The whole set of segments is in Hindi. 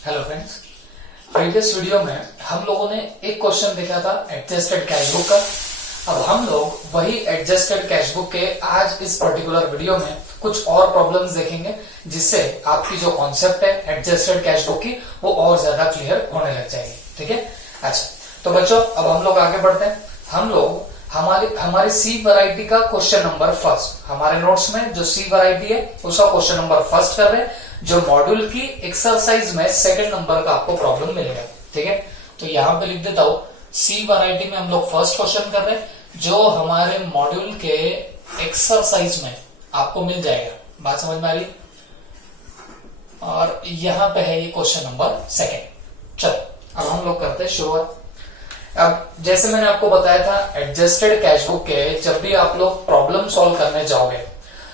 हेलो फ्रेंड्स, प्रीवियस वीडियो में हम लोगों ने एक क्वेश्चन देखा था एडजस्टेड कैश बुक का। अब हम लोग वही एडजस्टेड कैश बुक के आज इस पर्टिकुलर वीडियो में कुछ और प्रॉब्लम्स देखेंगे, जिससे आपकी जो कॉन्सेप्ट है एडजस्टेड कैश बुक की वो और ज्यादा क्लियर होने लग जाएगी। ठीक है, अच्छा तो बच्चों अब हम लोग आगे बढ़ते हैं। हम लोग हमारी सी वैरायटी का क्वेश्चन नंबर फर्स्ट, हमारे नोट्स में जो सी वैरायटी है उसका क्वेश्चन नंबर फर्स्ट कर रहे हैं, जो मॉड्यूल की एक्सरसाइज में सेकंड नंबर का आपको प्रॉब्लम मिलेगा। ठीक है, तो यहां पे लिख देता हूं सी वैरायटी में हम लोग फर्स्ट क्वेश्चन कर रहे हैं, जो हमारे मॉड्यूल के एक्सरसाइज में आपको मिल जाएगा। बात समझ में आ रही? और यहां पे है ये क्वेश्चन नंबर सेकंड। चलो अब हम लोग करते हैं शुरुआत। अब जैसे मैंने आपको बताया था एडजस्टेड कैश बुक के जब भी आप लोग प्रॉब्लम सॉल्व करने जाओगे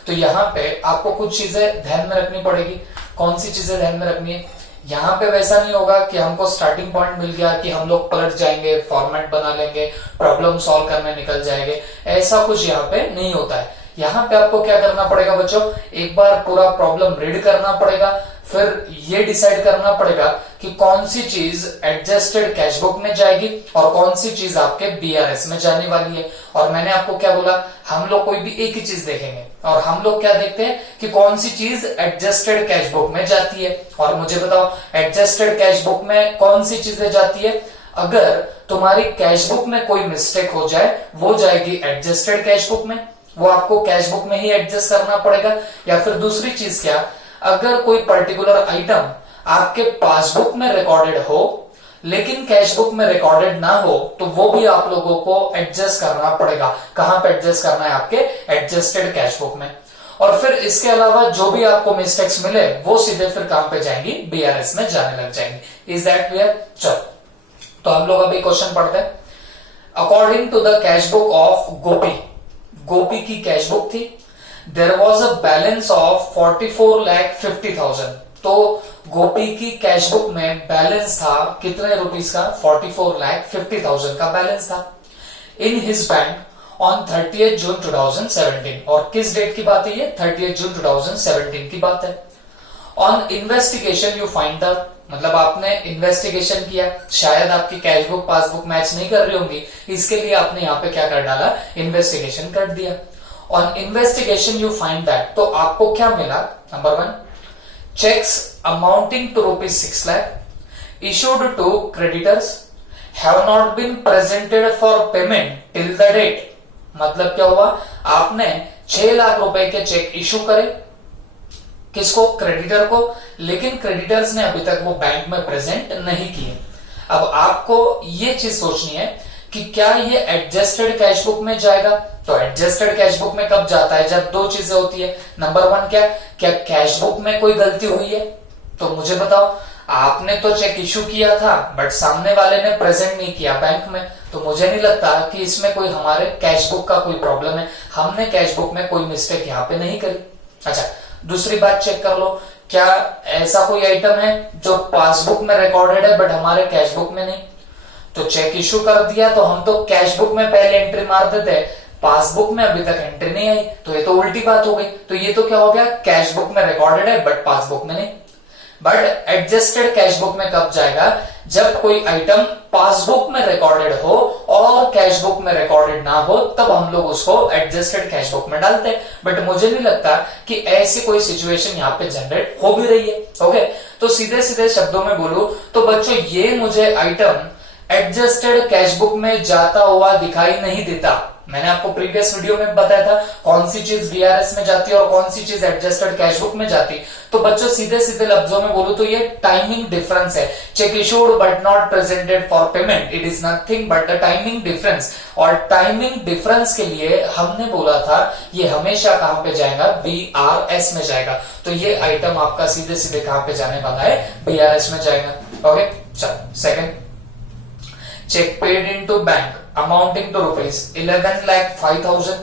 तो यहाँ पे आपको कुछ चीजें ध्यान में रखनी पड़ेगी। कौन सी चीजें ध्यान में रखनी है? यहाँ पे वैसा नहीं होगा कि हमको स्टार्टिंग पॉइंट मिल गया कि हम लोग पलट जाएंगे, फॉर्मेट बना लेंगे, प्रॉब्लम सॉल्व करने निकल जाएंगे, ऐसा कुछ यहाँ पे नहीं होता है। यहाँ पे आपको क्या करना पड़ेगा बच्चों, एक बार पूरा प्रॉब्लम रीड करना पड़ेगा, फिर ये डिसाइड करना पड़ेगा कि कौन सी चीज एडजस्टेड कैश बुक में जाएगी और कौन सी चीज आपके बीआरएस में जाने वाली है। और मैंने आपको क्या बोला, हम लोग कोई भी एक ही चीज देखेंगे और हम लोग क्या देखते हैं कि कौन सी चीज एडजस्टेड कैश बुक में जाती है। और मुझे बताओ एडजस्टेड कैश बुक में कौन सी चीजें जाती है? अगर तुम्हारी कैश बुक में कोई मिस्टेक हो जाए वो जाएगी एडजस्टेड कैश बुक में, वो आपको कैश बुक में ही एडजस्ट करना पड़ेगा। या फिर दूसरी चीज क्या, अगर कोई पर्टिकुलर आइटम आपके पासबुक में रिकॉर्डेड हो लेकिन कैश बुक में रिकॉर्डेड ना हो तो वो भी आप लोगों को एडजस्ट करना पड़ेगा। कहां पे एडजस्ट करना है? आपके एडजस्टेड कैश बुक में। और फिर इसके अलावा जो भी आपको मिस्टेक्स मिले वो सीधे फिर कहां पे जाएंगी? बीआरएस में जाने लग जाएंगी। Is that clear? चलो तो हम लोग अभी क्वेश्चन पढ़ते हैं। According to the cash book of Gopi की कैश बुक थी, there was a balance of 44,50,000। तो गोपी की कैश बुक में बैलेंस था कितने रुपीस का? 44,50,000 का बैलेंस था in his bank on 30th जून 2017। और किस डेट की बात है ये? 30th जून 2017 की बात है। On investigation you find the, मतलब आपने इन्वेस्टिगेशन किया, शायद आपकी कैश बुक पासबुक मैच नहीं कर रही होंगी, इसके लिए आपने यहाँ पे क्या कर डाला? इन्वेस्टिगेशन कर दिया। On investigation you find that, तो आपको क्या मिला? Number 1, checks amounting to rupees 6 lakh issued to creditors have not been presented for payment till the date। मतलब क्या हुआ? आपने 6 लाख रुपए के चेक इशू करे, किसको? क्रेडिटर को, लेकिन क्रेडिटर्स ने अभी तक वो बैंक में प्रेजेंट नहीं किए। अब आपको ये चीज सोचनी है कि क्या ये एडजस्टेड कैश बुक में जाएगा? तो एडजस्टेड कैश बुक में कब जाता है? जब दो चीजें होती है। नंबर 1 क्या कैश बुक में कोई गलती हुई है? तो मुझे बताओ, आपने तो चेक इशू किया था बट सामने वाले ने प्रेजेंट नहीं किया बैंक में, तो मुझे नहीं लगता कि इसमें कोई हमारे कैश बुक का कोई प्रॉब्लम है। हमने कैश बुक में कोई मिस्टेक यहाँ पे नहीं करी। अच्छा, दूसरी बात चेक कर लो, क्या ऐसा कोई आइटम है जो पासबुक में रिकॉर्डेड है बट हमारे कैश बुक में नहीं? तो चेक इशू कर दिया तो हम तो कैश बुक में पहले एंट्री मार देते, पासबुक में अभी तक एंट्री नहीं आई, तो ये तो उल्टी बात हो गई। तो ये तो क्या हो गया? कैश बुक में रिकॉर्डेड है बट पासबुक में नहीं। बट एडजस्टेड कैश बुक में कब जाएगा? जब कोई आइटम पासबुक में रिकॉर्डेड हो और कैश बुक में रिकॉर्डेड ना हो, तब हम लोग उसको एडजस्टेड कैश बुक में डालते हैं। बट मुझे नहीं लगता कि ऐसी कोई सिचुएशन यहाँ पे जनरेट हो भी रही है। ओके, तो सीधे सीधे शब्दों में बोलूं तो बच्चों ये मुझे आइटम एडजस्टेड कैश बुक में जाता हुआ दिखाई नहीं देता। मैंने आपको प्रीवियस वीडियो में बताया था कौन सी चीज बीआरएस में जाती है और कौन सी चीज एडजस्टेड कैश बुक में जाती। तो बच्चों सीधे सीधे लफ्जों में बोलूं तो ये टाइमिंग डिफरेंस है। Check issued but not presented for payment, it is nothing but the timing difference. और टाइमिंग डिफरेंस के लिए हमने बोला था ये हमेशा कहां पे जाएगा? बीआरएस में जाएगा। तो ये आइटम आपका सीधे सीधे कहां पे जाने वाला है? बीआरएस में जाएगा। ओके, चलो second, cheque paid into bank amounting to rupees 11,05,000।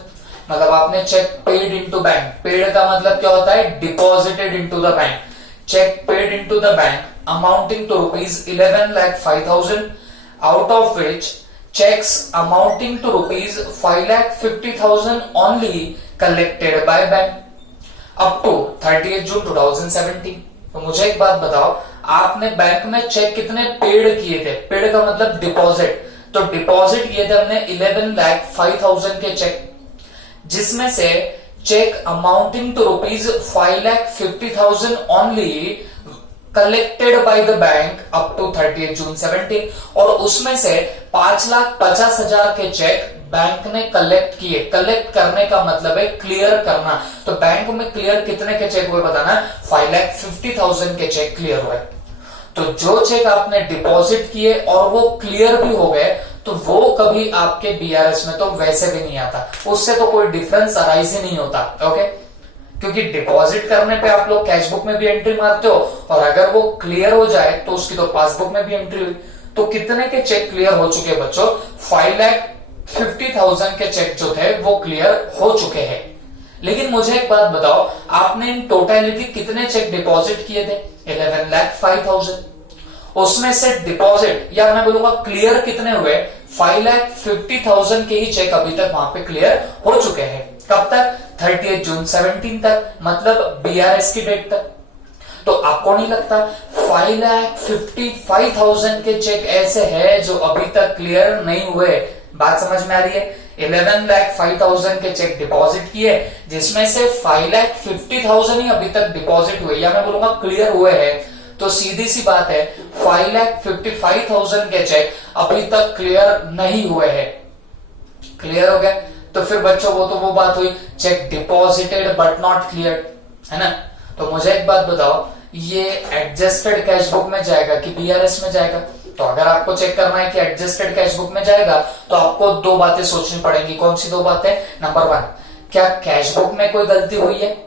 मतलब आपने cheque paid into bank, paid का मतलब क्या होता है? Deposited into the bank. Cheque paid into the bank amounting to rupees 11,05,000, out of which checks amounting to rupees 5,50,000 only collected by bank up to 30th June 2017। तो मुझे एक बात बताओ, आपने बैंक में चेक कितने पेड किए थे, पेड का मतलब डिपॉजिट, तो डिपॉजिट किए थे हमने 11,05,000 के चेक, जिसमें से cheque amounting to ₹5,50,000 only collected by the bank up to 30 June 17, और उसमें से 5,50,000 के चेक बैंक ने कलेक्ट किए। कलेक्ट करने का मतलब है क्लियर करना, तो बैंक में क्लियर कितने के चेक हुए बताना, 5,50,000 के चेक क्लियर हुए। तो जो चेक आपने डिपॉजिट किए और वो क्लियर भी हो गए, तो वो कभी आपके बीआरएस में तो वैसे भी नहीं आता, उससे तो कोई डिफरेंस अराइज ही नहीं होता। ओके, क्योंकि डिपॉजिट करने पे आप लोग कैशबुक में भी एंट्री मारते हो, और अगर वो क्लियर हो जाए तो उसकी तो पासबुक में भी एंट्री हुई। तो कितने के चेक क्लियर हो चुके बच्चों, 5,50,000 के चेक जो थे वो क्लियर हो चुके हैं। लेकिन मुझे एक बात बताओ, आपने इन टोटलिटी कितने चेक डिपॉजिट किए थे, 11,05,000, उसमें से डिपॉजिट या मैं बोलूंगा क्लियर कितने हुए, 5,50,000 के ही चेक अभी तक वहां पे क्लियर हो चुके हैं। कब तक, 30 जून 17 तक, मतलब बीआरएस की डेट तक। तो आपको नहीं लगता 5,55,000 के चेक ऐसे हैं जो अभी तक क्लियर नहीं हुए? बात समझ में आ रही है? 11,05,000 के चेक डिपॉजिट किए, जिसमें से 5,50,000 ही अभी तक डिपॉजिट हुए या मैं बोलूंगा क्लियर हुए हैं। तो सीधी सी बात है, 5,55,000 के चेक अभी तक क्लियर नहीं हुए हैं। क्लियर हो गया? तो फिर बच्चों वो बात हुई, check deposited but not clear, है ना? तो मुझे एक बात बताओ, ये एडजस्टेड कैशबुक में जाएगा कि बीआरएस में जाएगा? तो अगर आपको चेक करना है कि एडजस्टेड कैशबुक में जाएगा, तो आपको दो बातें सोचनी पड़ेंगी। कौन सी दो बातें? नंबर 1, क्या कैशबुक में कोई गलती हुई है?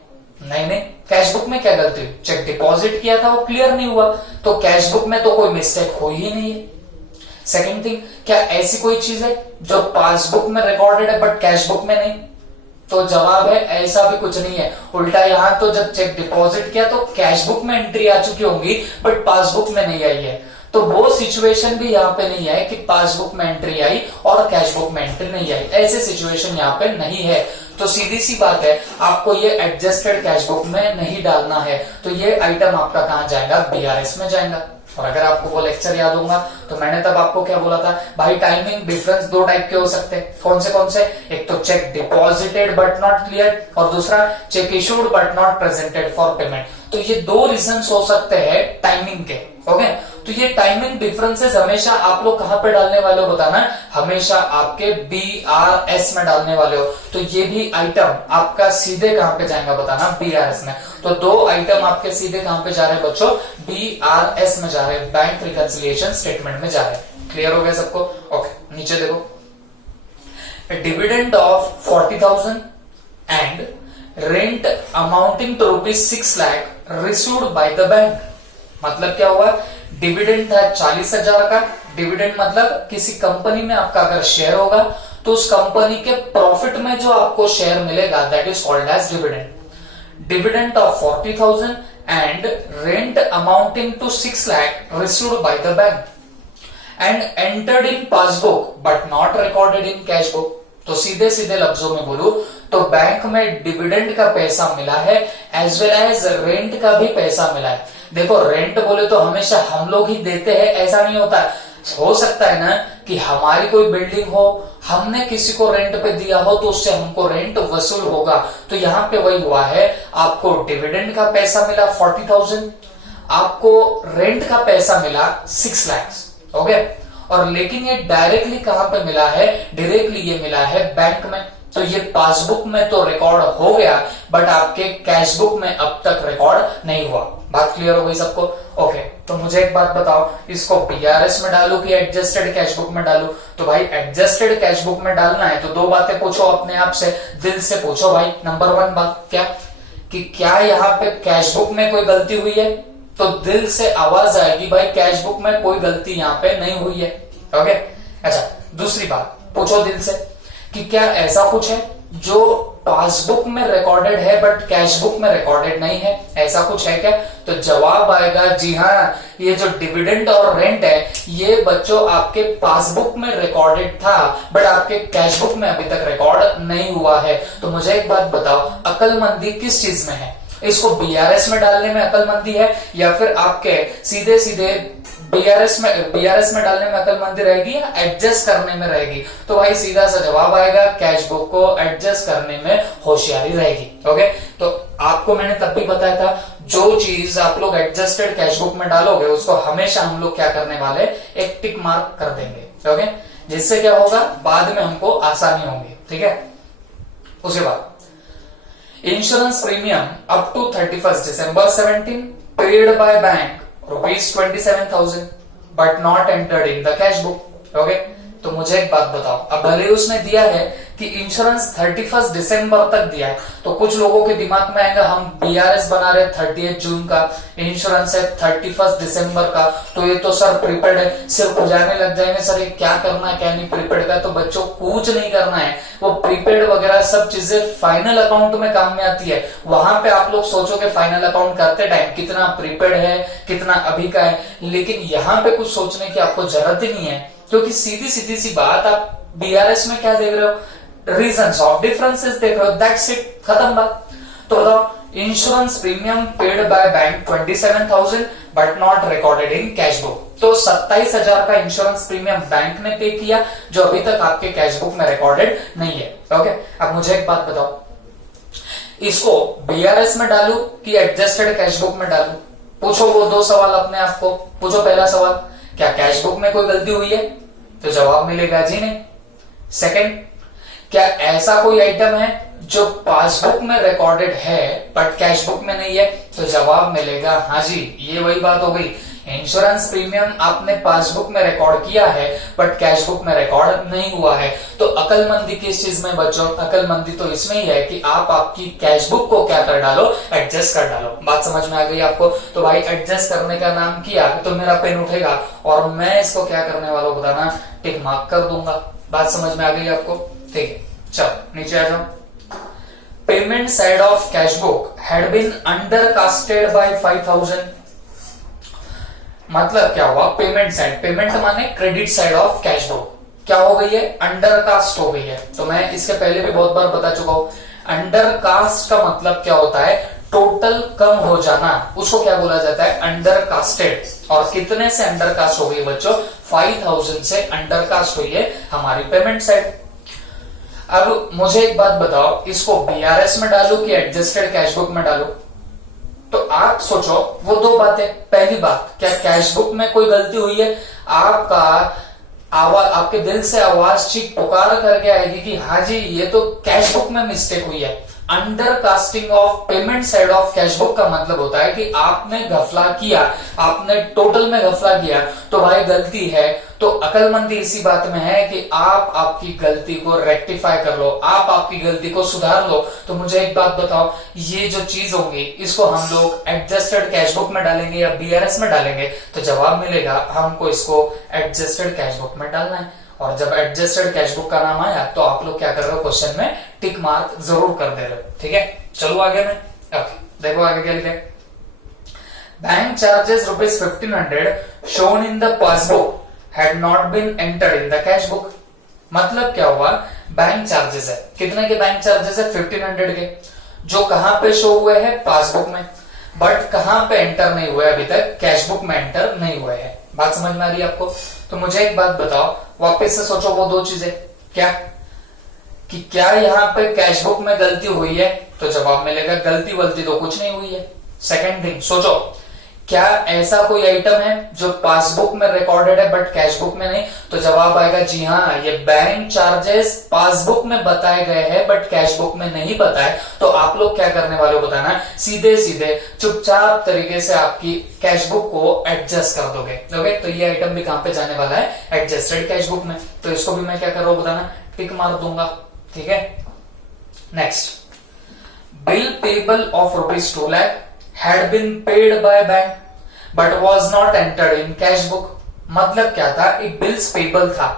नहीं, कैशबुक में क्या गलती हुई? चेक डिपॉजिट किया था, वो क्लियर नहीं हुआ, तो कैशबुक में तो कोई मिस्टेक हुई ही नहीं है। सेकेंड थिंग, क्या ऐसी कोई चीज है जो पासबुक में रिकॉर्डेड है बट कैशबुक में नहीं? तो जवाब है ऐसा भी कुछ नहीं है। उल्टा यहां तो जब चेक डिपॉजिट किया तो कैशबुक में एंट्री आ चुकी होंगी बट पासबुक में नहीं आई है। तो वो सिचुएशन भी यहाँ पे नहीं है कि पासबुक में एंट्री आई और कैशबुक में एंट्री नहीं आई, ऐसे सिचुएशन यहाँ पे नहीं है। तो सीधी सी बात है, आपको ये एडजस्टेड कैशबुक में नहीं डालना है, तो ये आइटम आपका कहां जाएगा? बीआरएस में जाएगा। और अगर आपको वो लेक्चर याद होगा तो मैंने तब आपको क्या बोला था, भाई टाइमिंग डिफरेंस दो टाइप के हो सकते हैं। कौन से? एक तो check deposited but not clear, और दूसरा check issued but not presented for payment. तो ये दो रीजंस हो सकते हैं टाइमिंग के। ओके, तो ये टाइमिंग डिफरेंसेस हमेशा आप लोग कहां पे डालने वाले हो बताना, हमेशा आपके बीआरएस में डालने वाले हो। तो ये भी आइटम आपका सीधे कहां पे जाएगा बताना, बीआरएस में। तो दो आइटम आपके सीधे कहां पे जा रहे हैं बच्चों? बीआरएस में जा रहे हैं, बैंक रिकंसिलिएशन स्टेटमेंट में जा रहे हैं। क्लियर हो गया सबको? ओके, नीचे देखो, dividend of 40,000 and rent amounting to ₹6 lakh received by the bank. मतलब क्या हुआ? डिविडेंड था 40,000 का। डिविडेंड मतलब किसी कंपनी में आपका अगर शेयर होगा तो उस कंपनी के प्रॉफिट में जो आपको शेयर मिलेगा, that is called as dividend. Dividend of 40,000 and rent amounting to 6 lakh received by the bank and entered in passbook but not recorded in cash book. तो सीधे सीधे लफ्जों में बोलूं तो बैंक में डिविडेंड का पैसा मिला है एज वेल एज रेंट का भी पैसा मिला है। देखो, रेंट बोले तो हमेशा हम लोग ही देते हैं ऐसा नहीं होता। हो सकता है ना कि हमारी कोई बिल्डिंग हो, हमने किसी को रेंट पे दिया हो तो उससे हमको रेंट वसूल होगा। तो यहाँ पे वही हुआ है, आपको डिविडेंड का पैसा मिला 40,000, आपको रेंट का पैसा मिला 6 लाख। ओके, और लेकिन ये डायरेक्टली कहां पे मिला है? डायरेक्टली ये मिला है बैंक में। तो ये पासबुक में तो रिकॉर्ड हो गया बट आपके कैशबुक में अब तक रिकॉर्ड नहीं हुआ। बात क्लियर हो गई सबको? ओके, तो मुझे एक बात बताओ, इसको बीआरएस में डालू कि एडजस्टेड कैशबुक में डालू? तो भाई एडजस्टेड कैशबुक में डालना है तो दो बातें पूछो अपने आप से, दिल से पूछो भाई। नंबर 1 बात क्या कि क्या यहाँ पे कैशबुक में कोई गलती हुई है? तो दिल से आवाज आएगी भाई कैशबुक में कोई गलती यहाँ पे नहीं हुई है। ओके, अच्छा, दूसरी बात पूछो दिल से कि क्या ऐसा कुछ है जो पासबुक में रिकॉर्डेड है बट कैशबुक में रिकॉर्डेड नहीं है? ऐसा कुछ है क्या? तो जवाब आएगा जी हाँ, ये जो डिविडेंड और रेंट है ये बच्चों आपके पासबुक में रिकॉर्डेड था बट आपके कैशबुक में अभी तक रिकॉर्ड नहीं हुआ है। तो मुझे एक बात बताओ, अक्लमंदी किस चीज में है? इसको बीआरएस में डालने में अकलमंदी है या फिर आपके सीधे सीधे बीआरएस में डालने में अकलमंदी रहेगी या एडजस्ट करने में रहेगी? तो भाई सीधा सा जवाब आएगा, कैश बुक को एडजस्ट करने में होशियारी रहेगी। ओके, तो आपको मैंने तब भी बताया था, जो चीज आप लोग एडजस्टेड कैश बुक में डालोगे उसको हमेशा हम लोग क्या करने वाले, एक टिक मार्क कर देंगे। ओके, जिससे क्या होगा, बाद में हमको आसानी होगी। ठीक है, उसके बाद insurance premium up to 31 December 17 paid by bank ₹27,000 but not entered in the cash book. Okay, तो मुझे एक बात बताओ, अब भले उसने दिया है कि इंश्योरेंस 31 दिसंबर तक दिया है, तो कुछ लोगों के दिमाग में आएगा हम बीआरएस बना रहे 30 जून का, इंश्योरेंस है 31 दिसंबर का, तो ये तो सर प्रीपेड है, सिर्फ जाने लग जाएंगे सर ये क्या करना है क्या नहीं प्रीपेड का। तो बच्चों कुछ नहीं करना है, वो प्रीपेड वगैरह सब चीजें फाइनल अकाउंट में काम में आती है। वहां पे आप लोग सोचोगे फाइनल अकाउंट करते टाइम कितना प्रीपेड है कितना अभी का है, लेकिन यहाँ पे कुछ सोचने की आपको जरूरत ही नहीं है, क्योंकि सीधी सीधी सी बात, आप बीआरएस में क्या देख रहे हो, रीजंस ऑफ डिफरेंसेस देख रहे हो, दैट्स इट, खत्म बात। तो बताओ, insurance premium paid by bank 27,000 but not recorded in cash book. तो 27,000 का इंश्योरेंस प्रीमियम बैंक ने पे किया, जो अभी तक आपके कैश बुक में रिकॉर्डेड नहीं है। ओके, अब मुझे एक बात बताओ, इसको बीआरएस में डालू कि एडजस्टेड कैश बुक में डालू? पूछो वो दो सवाल अपने आप को पूछो। पहला सवाल, क्या कैश बुक में कोई गलती हुई है? तो जवाब मिलेगा जी नहीं। सेकंड, क्या ऐसा कोई आइटम है जो पासबुक में रिकॉर्डेड है बट कैश बुक में नहीं है? तो जवाब मिलेगा हाँ जी। ये वही बात हो गई, इंश्योरेंस प्रीमियम आपने पासबुक में रिकॉर्ड किया है बट कैश बुक में रिकॉर्ड नहीं हुआ है। तो अकलमंदी किस चीज में बच्चों? अकलमंदी तो इसमें ही है कि आप आपकी कैश बुक को क्या कर डालो, एडजस्ट कर डालो। बात समझ में आ गई आपको? तो भाई एडजस्ट करने का नाम किया तो मेरा पेन उठेगा और मैं इसको क्या करने वालों को बताना, टिक मार्क कर दूंगा। बात समझ में आ गई आपको? ठीक है, चलो नीचे आ जाओ। Payment side of cash book had been undercasted by 5,000। मतलब क्या हुआ? पेमेंट साइड, पेमेंट माने credit side of cash book क्या हो गई है? अंडरकास्ट हो गई है। तो मैं इसके पहले भी बहुत बार बता चुका हूं, अंडरकास्ट का मतलब क्या होता है? टोटल कम हो जाना, उसको क्या बोला जाता है? अंडरकास्टेड। और कितने से अंडरकास्ट हो गई बच्चों? 5,000 से अंडरकास्ट हुई है हमारी पेमेंट साइड। अब मुझे एक बात बताओ, इसको बीआरएस में डालू कि एडजस्टेड कैश बुक में डालू? तो आप सोचो वो दो बातें। पहली बात, क्या कैश बुक में कोई गलती हुई है? आपका आवाज, आपके दिल से आवाज चीख पुकार करके आएगी कि हाँ जी ये तो कैश बुक में मिस्टेक हुई है। Undercasting of payment side of cash book का मतलब होता है कि आपने घपला किया, आपने टोटल में घपला किया, तो भाई गलती है। तो अकलमंदी इसी बात में है कि आप आपकी गलती को रेक्टिफाई कर लो, आप आपकी गलती को सुधार लो। तो मुझे एक बात बताओ, ये जो चीज होगी इसको हम लोग एडजस्टेड कैश बुक में डालेंगे या बीआरएस में डालेंगे? तो जवाब मिलेगा हमको इसको एडजस्टेड कैश बुक में डालना है। और जब एडजस्टेड कैश बुक का नाम आया तो आप लोग क्या कर रहे हो? क्वेश्चन में टिक मार्क जरूर कर दे रहे हो। ठीक है, चलो आगे में। ओके, देखो आगे क्या लिखा है। Bank charges ₹1,500 shown in the passbook had not been entered in the cash book. मतलब क्या हुआ? बैंक चार्जेस है, कितने के बैंक चार्जेस है? 1,500 के, जो कहां पे शो हुए हैं? पासबुक में, बट कहां पे एंटर नहीं हुए अभी तक? कैश बुक में एंटर नहीं हुए हैं। बात समझ में आ रही है आपको? तो मुझे एक बात बताओ, वापस से सोचो वो दो चीजें, क्या कि क्या यहाँ पे कैश बुक में गलती हुई है? तो जवाब मिलेगा गलती वलती तो कुछ नहीं हुई है। सेकंड थिंग सोचो, क्या ऐसा कोई आइटम है जो पासबुक में रिकॉर्डेड है बट कैश बुक में नहीं? तो जवाब आएगा जी हाँ, ये बैंक चार्जेस पासबुक में बताए गए हैं बट कैश बुक में नहीं बताए। तो आप लोग क्या करने वाले हो बताना, सीधे सीधे चुपचाप तरीके से आपकी कैश बुक को एडजस्ट कर दोगे। ओके, तो ये आइटम भी कहां पे जाने वाला है? एडजस्टेड कैश बुक में। तो इसको भी मैं क्या कर रहा हूं बताना, टिक मार दूंगा। ठीक है, next, bill payable of ₹2 lakh had been paid by bank but was not entered in cash book। मतलब क्या था? एक बिल्स पेबल था,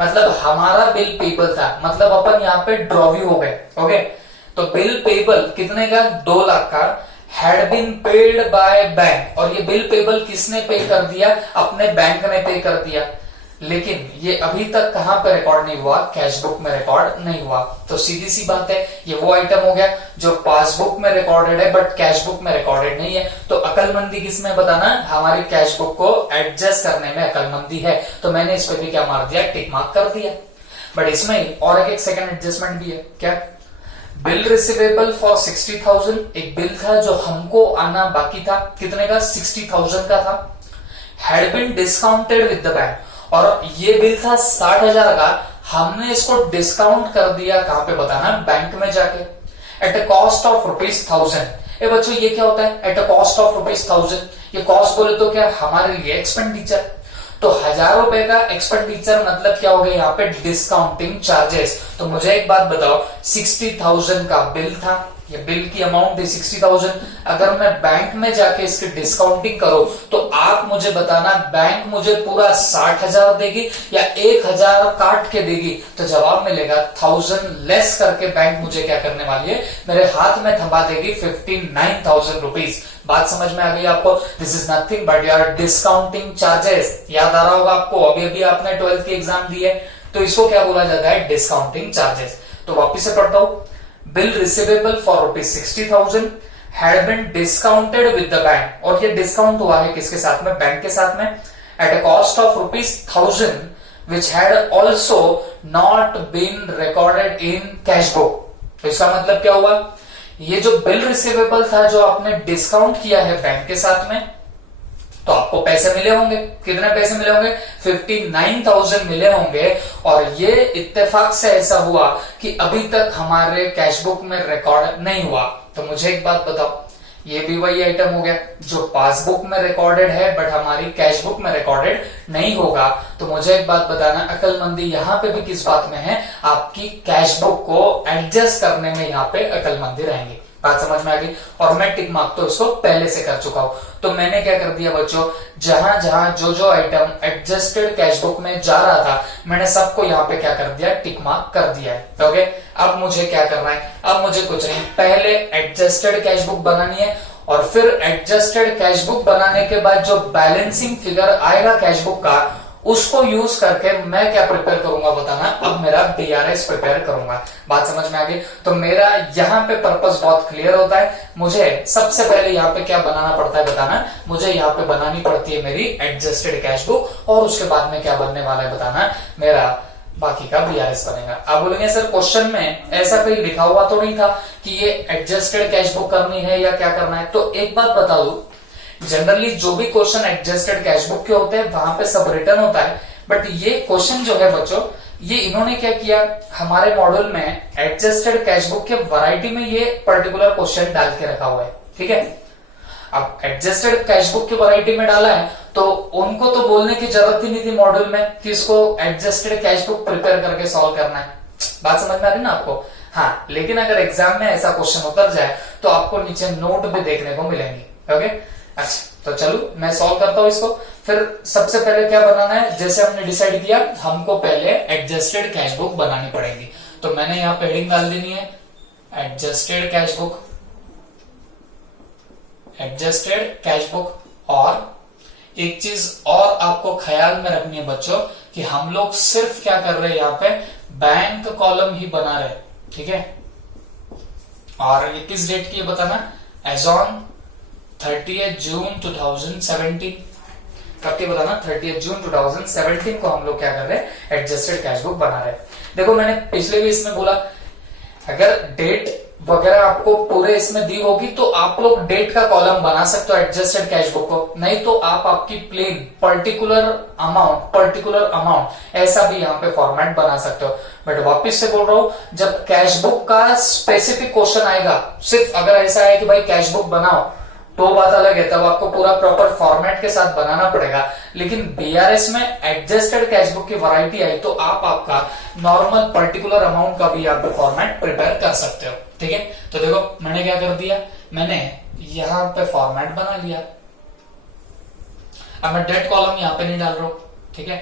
मतलब हमारा बिल पेबल था, मतलब अपन यहाँ पे ड्रॉवी हो गए। ओके, तो बिल पेबल कितने का? 2 लाख का, had been paid by bank. और ये बिल पेबल किसने पे कर दिया? अपने बैंक ने पे कर दिया। लेकिन ये अभी तक कहां पे रिकॉर्ड नहीं हुआ, कैश बुक में रिकॉर्ड नहीं हुआ। तो सीधी सी बात है, ये वो आइटम हो गया जो पासबुक में रिकॉर्डेड है बट कैश बुक में रिकॉर्डेड नहीं है। तो अकलमंदी किसमें बताना, हमारी कैश बुक को एडजस्ट करने में अकलमंदी है। तो मैंने इस पे भी क्या मार दिया, टिक मार्क कर दिया। बट इसमें और एक सेकंड एडजस्टमेंट भी है। क्या, बिल रिसीवेबल फॉर 60,000, एक बिल था जो हमको आना बाकी था, कितने का, 60,000 का था, had been discounted with the bank, और ये बिल था 60,000 का, हमने इसको डिस्काउंट कर दिया, कहां पे बताना, बैंक में जाके, एट अ कॉस्ट ऑफ ₹1000। ए बच्चों ये क्या होता है, एट अ कॉस्ट ऑफ ₹1000, ये कॉस्ट बोले तो क्या, हमारे लिए एक्सपेंडिचर। तो 1000 रुपए का एक्सपेंडिचर मतलब क्या हो गया यहाँ पे, डिस्काउंटिंग चार्जेस। तो मुझे एक बात बताओ, 60,000 का बिल था, ये बिल की अमाउंट थी 60,000, अगर मैं बैंक में जाके इसकी डिस्काउंटिंग करूं तो आप मुझे बताना, बैंक मुझे पूरा 60,000 देगी या 1,000 काट के देगी। तो जवाब मिलेगा 1000 लेस करके बैंक मुझे क्या करने वाली है, मेरे हाथ में थमा देगी 59,000 रुपीज। बात समझ में आ गई आपको, this is nothing but your discounting charges. याद आ रहा होगा आपको, अभी अभी आपने 12th की एग्जाम दी है, तो इसको क्या बोला जाता है, डिस्काउंटिंग चार्जेस। तो वापिस से पढ़ता हूं, bill receivable for ₹60,000 had been discounted with the bank, और ये डिस्काउंट हुआ है किसके साथ में, बैंक के साथ में, at a cost of ₹1000 which had also not been recorded in cash book. तो इसका मतलब क्या हुआ, ये जो बिल रिसीवेबल था जो आपने डिस्काउंट किया है बैंक के साथ में, तो आपको पैसे मिले होंगे, कितने पैसे मिले होंगे, 59,000 मिले होंगे। और ये इत्तेफाक से ऐसा हुआ कि अभी तक हमारे कैश बुक में रिकॉर्ड नहीं हुआ। तो मुझे एक बात बताओ, ये भी वही आइटम हो गया जो पासबुक में रिकॉर्डेड है बट हमारी कैश बुक में रिकॉर्डेड नहीं होगा। तो मुझे एक बात बताना, अकलमंदी यहां पे भी किस बात में है, आपकी कैश बुक को एडजस्ट करने में यहाँ पे अकलमंदी रहेंगी। बात समझ में आ गई। और मैं टिक मार्क तो इसको पहले से कर चुका हूं। तो मैंने क्या कर दिया बच्चों, जहां जहां जो जो आइटम एडजस्टेड कैश बुक में जा रहा था, मैंने सबको यहाँ पे क्या कर दिया, टिक मार्क कर दिया है। ओके, अब मुझे क्या करना है, अब मुझे कुछ नहीं, पहले एडजस्टेड कैश बुक बनानी है और फिर एडजस्टेड कैश बुक बनाने के बाद जो बैलेंसिंग फिगर आएगा कैश बुक का, उसको यूज करके मैं क्या प्रिपेयर करूंगा बताना, अब मेरा बीआरएस प्रिपेयर करूंगा। बात समझ में आ गई। तो मेरा यहाँ पे पर्पस बहुत क्लियर होता है, मुझे सबसे पहले यहाँ पे क्या बनाना पड़ता है बताना, मुझे यहाँ पे बनानी पड़ती है मेरी एडजस्टेड कैश बुक, और उसके बाद में क्या बनने वाला है बताना, मेरा बाकी का बीआरएस बनेगा। आप बोलेंगे सर क्वेश्चन में ऐसा कहीं लिखा हुआ तो नहीं था कि ये एडजस्टेड कैश बुक करनी है या क्या करना है। तो एक बात बता दू, जनरली जो भी क्वेश्चन एडजस्टेड कैश बुक के होते हैं वहां पे सब रिटर्न होता है, बट ये क्वेश्चन जो है बच्चों, ये इन्होंने क्या किया, हमारे मॉड्यूल में एडजस्टेड कैश बुक के वैरायटी में ये पर्टिकुलर क्वेश्चन डाल के रखा हुआ है। ठीक है, अब एडजस्टेड कैश बुक की वैरायटी में डाला है तो उनको तो बोलने की जरूरत ही नहीं थी मॉड्यूल में कि इसको एडजस्टेड कैश बुक प्रिपेयर करके सॉल्व करना है। बात समझ में आ रही ना आपको। हाँ, लेकिन अगर एग्जाम में ऐसा क्वेश्चन उतर जाए तो आपको नीचे नोट भी देखने को मिलेंगे। ओके, अच्छा तो चलो मैं सॉल्व करता हूं इसको। फिर सबसे पहले क्या बनाना है, जैसे हमने डिसाइड किया हमको पहले एडजस्टेड कैश बुक बनानी पड़ेगी। तो मैंने यहाँ पे हेडिंग डाल देनी है adjusted cash book, adjusted cash book. और एक चीज और आपको ख्याल में रखनी है बच्चों कि हम लोग सिर्फ क्या कर रहे हैं, यहाँ पे बैंक कॉलम ही बना रहे। ठीक है, और ये किस डेट की है बताना, एज ऑन 30 जून 2017। कब के बताना, 30 जून 2017 को हम लोग क्या कर रहे हैं, एडजस्टेड कैश बुक बना रहे हैं। देखो मैंने पिछले भी इसमें बोला, अगर डेट वगैरह आपको पूरे इसमें दी होगी तो आप लोग डेट का कॉलम बना सकते हो एडजस्टेड कैश बुक को, नहीं तो आप आपकी प्लेन पर्टिकुलर अमाउंट ऐसा भी यहाँ पे फॉर्मेट बना सकते हो। बट वापस से बोल रहा हूं, जब कैश बुक का स्पेसिफिक क्वेश्चन आएगा, सिर्फ अगर ऐसा है कि भाई कैश बुक बनाओ तो बात अलग है, तब आपको पूरा प्रॉपर फॉर्मेट के साथ बनाना पड़ेगा। लेकिन बीआरएस में एडजस्टेड कैश बुक की वैरायटी आई तो आप आपका नॉर्मल पर्टिकुलर अमाउंट का भी यहाँ पे फॉर्मेट प्रिपेयर कर सकते हो। ठीक है, तो देखो मैंने क्या कर दिया, मैंने यहाँ पे फॉर्मेट बना लिया। अब मैं डेट कॉलम यहाँ पे नहीं डाल रहा हूं। ठीक है,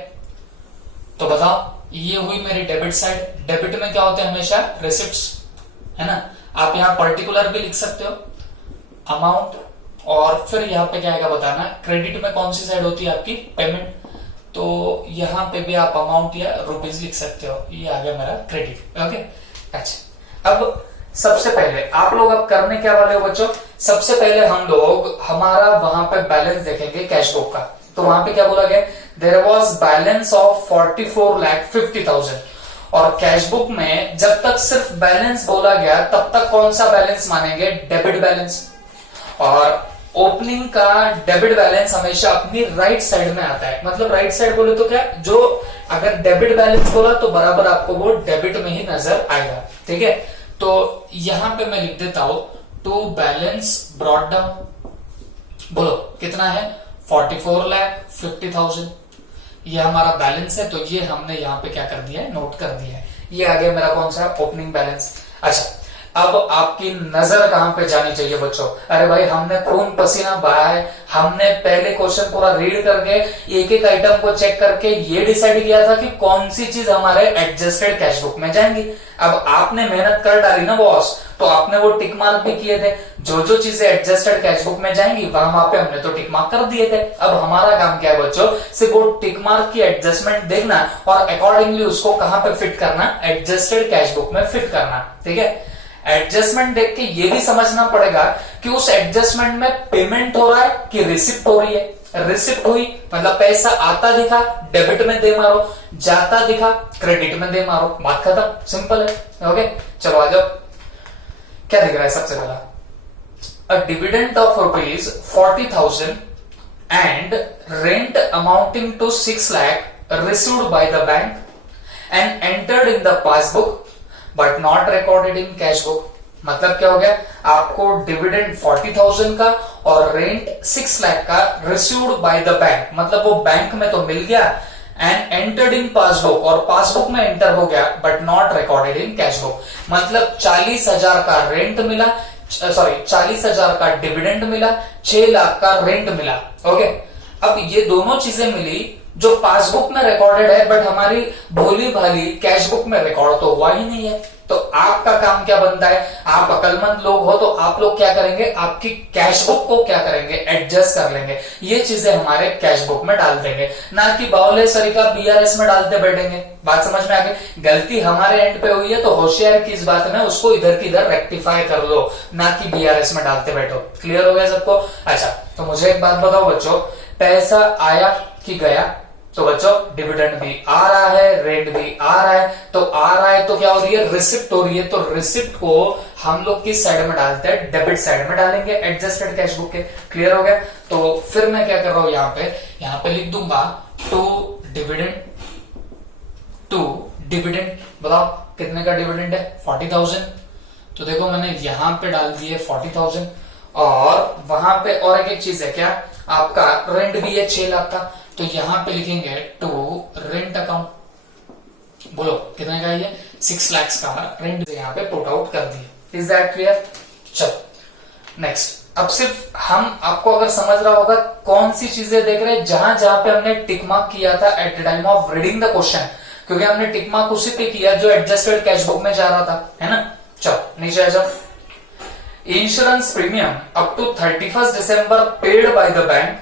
तो बताओ ये हुई मेरी डेबिट साइड। डेबिट में क्या होते हैं, हमेशा रिसिप्ट्स, है ना। आप यहाँ पर्टिकुलर भी लिख सकते हो, अमाउंट, और फिर यहाँ पे क्या आएगा बताना, क्रेडिट में कौन सी साइड होती है आपकी, पेमेंट। तो यहाँ पे भी आप अमाउंट या रुपीज लिख सकते हो। ये आ गया मेरा क्रेडिट। ओके, अच्छा अब सबसे पहले आप लोग अब करने क्या वाले हो बच्चों, सबसे पहले हम लोग हमारा वहां पे बैलेंस देखेंगे कैश बुक का। तो वहां पे क्या बोला गया, देयर वाज बैलेंस ऑफ 44,50,000 और कैश बुक में जब तक सिर्फ बैलेंस बोला गया तब तक कौन सा बैलेंस मानेंगे, डेबिट बैलेंस। और ओपनिंग का डेबिट बैलेंस हमेशा अपनी राइट साइड में आता है। मतलब राइट साइड बोले तो क्या, जो अगर डेबिट बैलेंस बोला तो बराबर आपको वो डेबिट में ही नजर आएगा। ठीक है, तो यहां पे मैं लिख देता हूं टू बैलेंस ब्रॉट डाउन, बोलो कितना है 44,50,000। ये हमारा बैलेंस है, तो ये हमने यहाँ पे क्या कर दिया है, नोट कर दिया है। ये आ गया मेरा कौन सा, ओपनिंग बैलेंस। अच्छा अब आपकी नजर कहां पे जानी चाहिए बच्चों, अरे भाई हमने खून पसीना बहाया है, हमने पहले क्वेश्चन पूरा रीड करके एक एक आइटम को चेक करके ये डिसाइड किया था कि कौन सी चीज हमारे एडजस्टेड कैश बुक में जाएंगी। अब आपने मेहनत कर डाली ना बॉस, तो आपने वो टिक मार्क भी किए थे, जो जो चीजें एडजस्टेड कैश बुक में जाएंगी वहां पे हमने तो टिक मार्क कर दिए थे। अब हमारा काम क्या है बच्चों, सिर्फ वो टिक मार्क की एडजस्टमेंट देखना और अकॉर्डिंगली उसको कहां पे फिट करना, एडजस्टेड कैश बुक में फिट करना। ठीक है, एडजस्टमेंट देख के ये भी समझना पड़ेगा कि उस एडजस्टमेंट में पेमेंट हो रहा है कि रिसिप्ट हो रही है। रिसिप्ट हुई मतलब पैसा आता दिखा डेबिट में दे मारो, जाता दिखा क्रेडिट में दे मारो, बात खत्म, सिंपल है। ओके चलो आ जाओ, क्या दिख रहा है सबसे पहला, a dividend of ₹40,000 and rent amounting to 6 lakh received by the bank and entered in the passbook but not recorded in cash book. मतलब क्या हो गया, आपको डिविडेंड 40,000 का और रेंट 6 लाख का रिसीव्ड बाय द बैंक, मतलब वो बैंक में तो मिल गया एंड एंटर्ड इन पासबुक, और पासबुक में एंटर हो गया but not recorded in cash book. मतलब 40,000 का रेंट मिला, सॉरी 40,000 का डिविडेंड मिला, 6 लाख का रेंट मिला। ओके, अब ये दोनों चीजें मिली जो पासबुक में रिकॉर्डेड है बट हमारी भोली भाली कैश बुक में रिकॉर्ड तो हुआ ही नहीं है। तो आपका काम क्या बनता है, आप अकलमंद लोग हो तो आप लोग क्या करेंगे, आपकी कैश बुक को क्या करेंगे, एडजस्ट कर लेंगे, ये चीजें हमारे कैश बुक में डाल देंगे, ना कि बावले सरीका बीआरएस में डालते बैठेंगे। बात समझ में आ गई, गलती हमारे एंड पे हुई है तो होशियार की इस बात में उसको इधर की इधर रेक्टिफाई कर लो, ना कि बीआरएस में डालते बैठो। क्लियर हो गया सबको। अच्छा तो मुझे एक बात बताओ बच्चों, पैसा आया कि गया, तो बच्चों डिविडेंड भी आ रहा है, रेंट भी आ रहा है, तो आ रहा है तो क्या हो रही है, रिसिप्ट हो रही है। तो रिसिप्ट को हम लोग किस साइड में डालते हैं, डेबिट साइड में डालेंगे एडजस्टेड कैश बुक के। क्लियर हो गया। तो फिर मैं क्या कर रहा हूं, यहाँ पे लिख दूंगा टू डिविडेंड। बताओ कितने का डिविडेंड है, 40,000। तो देखो मैंने यहां पे डाल दिए 40,000 और वहां पे और एक चीज है क्या, आपका रेंट भी है 6 लाख का, तो यहां पे लिखेंगे टू रेंट अकाउंट। बोलो कितने का ये, 6 लाख का रेंट यहाँ पे पुट आउट कर दिए। Is that clear. चलो नेक्स्ट, अब सिर्फ हम आपको अगर समझ रहा होगा कौन सी चीजें देख रहे हैं, जहां जहां पे हमने टिक मार्क किया था at the time of reading the question, क्योंकि हमने टिक मार्क उसी पे किया जो एडजस्टेड कैश बुक में जा रहा था, है ना। चलो नीचे आ जाओ, insurance premium up to 31 December paid by the bank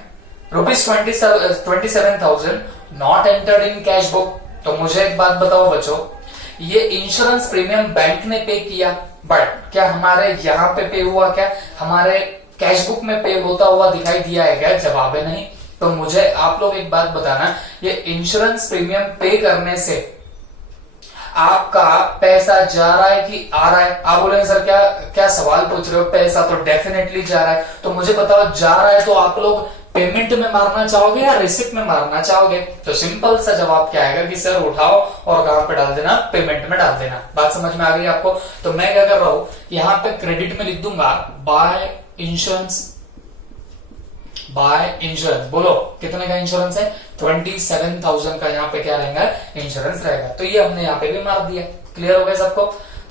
₹27,000 not entered in cash book. तो मुझे एक बात बताओ बच्चों, ये इंश्योरेंस प्रीमियम बैंक ने पे किया बट क्या हमारे यहाँ पे पे हुआ, क्या हमारे कैश बुक में पे होता हुआ दिखाई दिया है क्या, जवाब है नहीं। तो मुझे आप लोग एक बात बताना, ये इंश्योरेंस प्रीमियम पे करने से आपका पैसा जा रहा है कि आ रहा है। आप बोलेंगे सर क्या क्या सवाल पूछ रहे हो, पैसा तो डेफिनेटली जा रहा है। तो मुझे बताओ जा रहा है तो आप लोग पेमेंट में मारना चाहोगे या रिसिप्ट में मारना चाहोगे। तो सिंपल सा जवाब क्या आएगा कि सर उठाओ और कहां पे डाल देना, पेमेंट में डाल देना। बात समझ में आ गई आपको। तो मैं क्या कर रहा हूं, यहाँ पे क्रेडिट में लिख दूंगा बाय इंश्योरेंस। बोलो कितने का इंश्योरेंस है, 27,000 का यहाँ पे क्या रहेगा, इंश्योरेंस रहेगा। तो ये हमने यहाँ पे भी मार दिया। क्लियर हो गया सबको।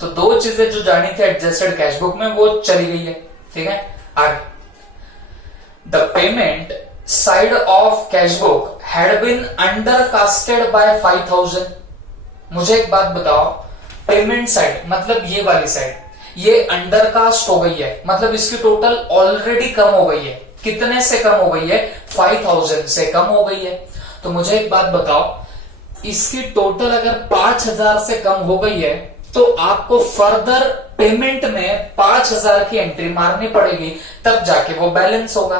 तो दो चीजें जो जानी थी एडजस्टेड कैश बुक में वो चली गई है। ठीक है, आगे the payment side of cash book had been undercasted by 5,000। मुझे एक बात बताओ, पेमेंट साइड मतलब ये वाली साइड, ये अंडरकास्ट हो गई है, मतलब इसकी टोटल ऑलरेडी कम हो गई है। कितने से कम हो गई है, 5,000 से कम हो गई है। तो मुझे एक बात बताओ, इसकी टोटल अगर 5,000 से कम हो गई है तो आपको फर्दर पेमेंट में 5,000 की एंट्री मारनी पड़ेगी, तब जाके वो बैलेंस होगा।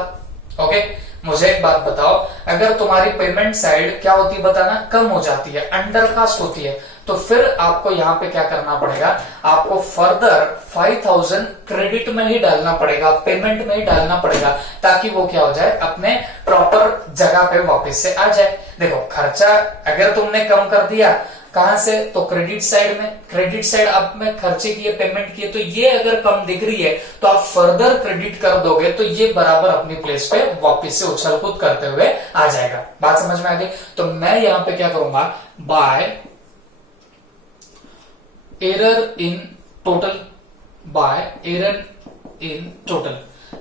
ओके, मुझे एक बात बताओ, अगर तुम्हारी पेमेंट साइड क्या होती है बताना, कम हो जाती है, अंडरकास्ट होती है, तो फिर आपको यहाँ पे क्या करना पड़ेगा, आपको फर्दर 5,000 क्रेडिट में ही डालना पड़ेगा, पेमेंट में ही डालना पड़ेगा, ताकि वो क्या हो जाए, अपने प्रॉपर जगह पे वापस से आ जाए। देखो, खर्चा अगर तुमने कम कर दिया, कहां से, तो क्रेडिट साइड में, क्रेडिट साइड आप में खर्चे किए, पेमेंट किए, तो ये अगर कम दिख रही है तो आप फर्दर क्रेडिट कर दोगे तो ये बराबर अपनी प्लेस पे वापस से उछल कूद करते हुए आ जाएगा। बात समझ में आ गई? तो मैं यहां पे क्या करूंगा, by error in total, by error in total.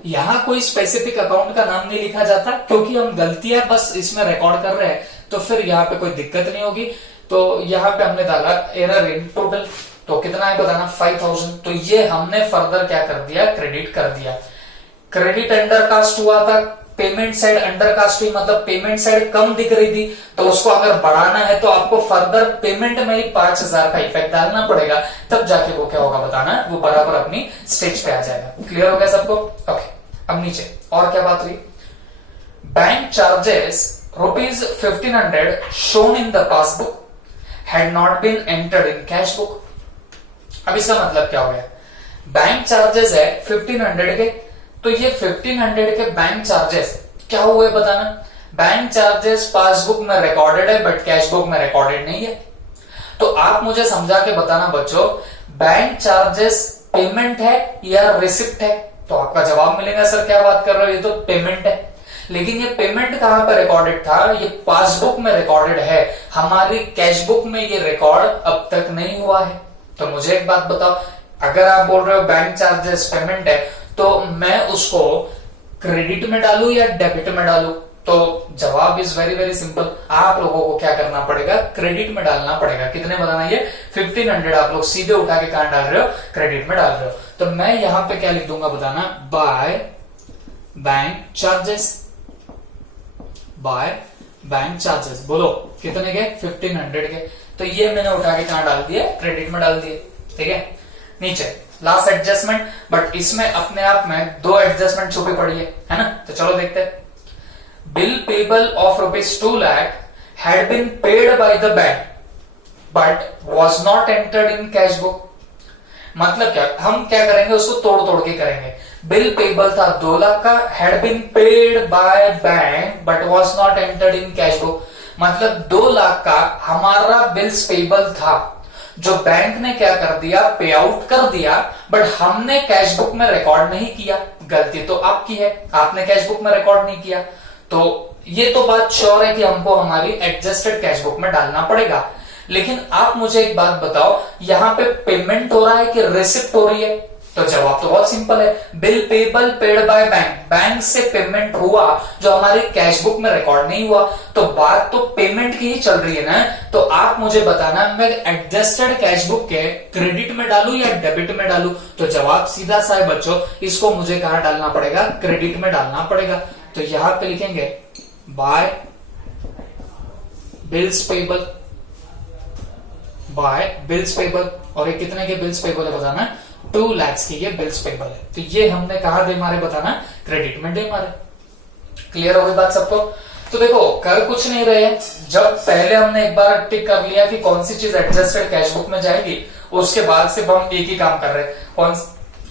यहां कोई स्पेसिफिक अकाउंट का नाम नहीं लिखा जाता, क्योंकि हम गलतियां बस इसमें रिकॉर्ड कर रहे हैं, तो फिर यहां पे कोई दिक्कत नहीं होगी। तो यहां पे हमने डाला एरर इन टोटल, तो कितना है बताना, 5,000। तो ये हमने फर्दर क्या कर दिया, क्रेडिट कर दिया। क्रेडिट अंडरकास्ट हुआ था, पेमेंट साइड अंडरकास्ट हुई, मतलब पेमेंट साइड कम दिख रही थी, तो उसको अगर बढ़ाना है तो आपको फर्दर पेमेंट में ही 5,000 का इफेक्ट डालना पड़ेगा, तब जाके वो क्या होगा बताना, वो बराबर अपनी स्टेज पे आ जाएगा। क्लियर हो गया सबको? ओके, अब नीचे और क्या बात हुई, bank charges ₹1,500 shown in the passbook had not been entered in cash book। अब इसका मतलब क्या हो गया, बैंक चार्जेस है 1,500 के, तो ये 1,500 के बैंक चार्जेस क्या हुए बताना, बैंक चार्जेस पासबुक में रिकॉर्डेड है बट कैश बुक में रिकॉर्डेड नहीं है। तो आप मुझे समझा के बताना बच्चों, बैंक चार्जेस पेमेंट है या रिसिप्ट है? तो आपका जवाब मिलेगा सर क्या बात कर रहे हो, ये तो पेमेंट है। लेकिन ये पेमेंट कहां पर रिकॉर्डेड था, ये पासबुक में रिकॉर्डेड है, हमारी कैश बुक में ये रिकॉर्ड अब तक नहीं हुआ है। तो मुझे एक बात बताओ, अगर आप बोल रहे हो बैंक चार्जेस पेमेंट है, तो मैं उसको क्रेडिट में डालूं या डेबिट में डालूं? तो जवाब इज वेरी वेरी सिंपल, आप लोगों को क्या करना पड़ेगा, क्रेडिट में डालना पड़ेगा। कितने बताना, ये 1,500 आप लोग सीधे उठा के कहां डाल रहे हो, क्रेडिट में डाल रहे हो। तो मैं यहां पे क्या लिख दूंगा बताना, by bank charges, by bank charges. बोलो कितने के, 1,500 के। तो ये मैंने उठा के कहां डाल दिए, क्रेडिट में डाल दिए। ठीक है, नीचे लास्ट एडजस्टमेंट, बट इसमें अपने आप में 2 एडजस्टमेंट छुपी पड़ी है ना, तो चलो देखते हैं। Bill payable of ₹2 lakh had been paid by the bank but was not entered in cash book। मतलब क्या, हम क्या करेंगे, उसको तोड़ तोड़ के करेंगे। बिल पेबल था 2 लाख का, had been paid by bank but was not entered in cash book. मतलब 2 लाख का हमारा बिल्स पेबल था, जो बैंक ने क्या कर दिया, पे आउट कर दिया, बट हमने कैश बुक में रिकॉर्ड नहीं किया। गलती तो आपकी है, आपने कैश बुक में रिकॉर्ड नहीं किया। तो ये तो बात श्योर है कि हमको हमारी एडजस्टेड कैश बुक में डालना पड़ेगा। लेकिन आप मुझे एक बात बताओ, यहां पे पेमेंट हो रहा है कि रिसिप्ट हो रही है? तो जवाब तो बहुत सिंपल है, bill payable paid by bank, bank से पेमेंट हुआ जो हमारी कैश बुक में रिकॉर्ड नहीं हुआ। तो बात तो पेमेंट की ही चल रही है ना। तो आप मुझे बताना, मैं एडजस्टेड कैश बुक के क्रेडिट में डालूं या डेबिट में डालूं? तो जवाब सीधा सा है बच्चों, इसको मुझे कहां डालना पड़ेगा, क्रेडिट में डालना पड़ेगा। तो यहां पे लिखेंगे by bills payable, by bills payable, और ये कितने के बिल्स पेबल है बताना, 2 लाख की ये बिल्स पेबल है। तो ये हमने कहा दे मारे बताना, क्रेडिट में दे मारे। क्लियर हो गई बात सबको? तो देखो कर कुछ नहीं रहे हैं, जब पहले हमने एक बार टिक कर लिया कि कौन सी चीज एडजस्टेड कैश बुक में जाएगी, उसके बाद सिर्फ हम एक ही काम कर रहे हैं।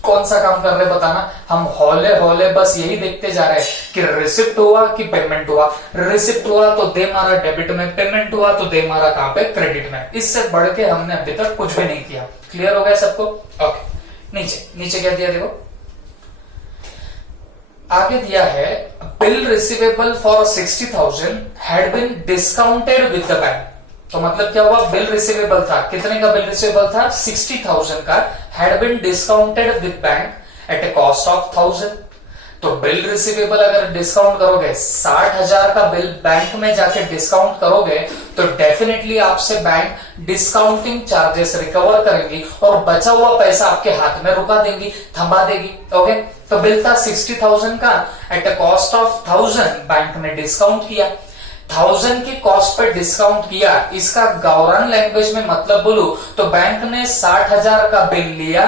कौन सा काम कर रहे हैं बताना, हम हौले हौले बस यही देखते जा रहे हैं कि रिसिप्ट हुआ कि पेमेंट हुआ। रिसिप्ट हुआ तो दे मारा डेबिट में, पेमेंट हुआ तो दे मारा कहां पे, क्रेडिट में। इससे बढ़ के हमने अभी तक कुछ भी नहीं किया। क्लियर हो गया सबको? ओके, नीचे क्या दिया देखो, आगे दिया है bill receivable for 60,000 had been discounted with the bank. तो मतलब क्या हुआ, बिल रिसीवेबल था, कितने का बिल रिसीवेबल था, 60,000 का, had been discounted with bank at a cost of 1,000। तो बिल रिसीवेबल अगर डिस्काउंट करोगे, 60,000 का बिल बैंक में जाके डिस्काउंट करोगे, तो डेफिनेटली आपसे बैंक डिस्काउंटिंग चार्जेस रिकवर करेंगी और बचा हुआ पैसा आपके हाथ में रुका देंगी, थमा देगी। ओके, तो बिल था 60,000 का, eight a cost of 1,000 bank ने डिस्काउंट किया। 1000 की कॉस्ट पे डिस्काउंट किया, इसका गावरान लैंग्वेज में मतलब बोलूं तो बैंक ने 60,000 का बिल लिया,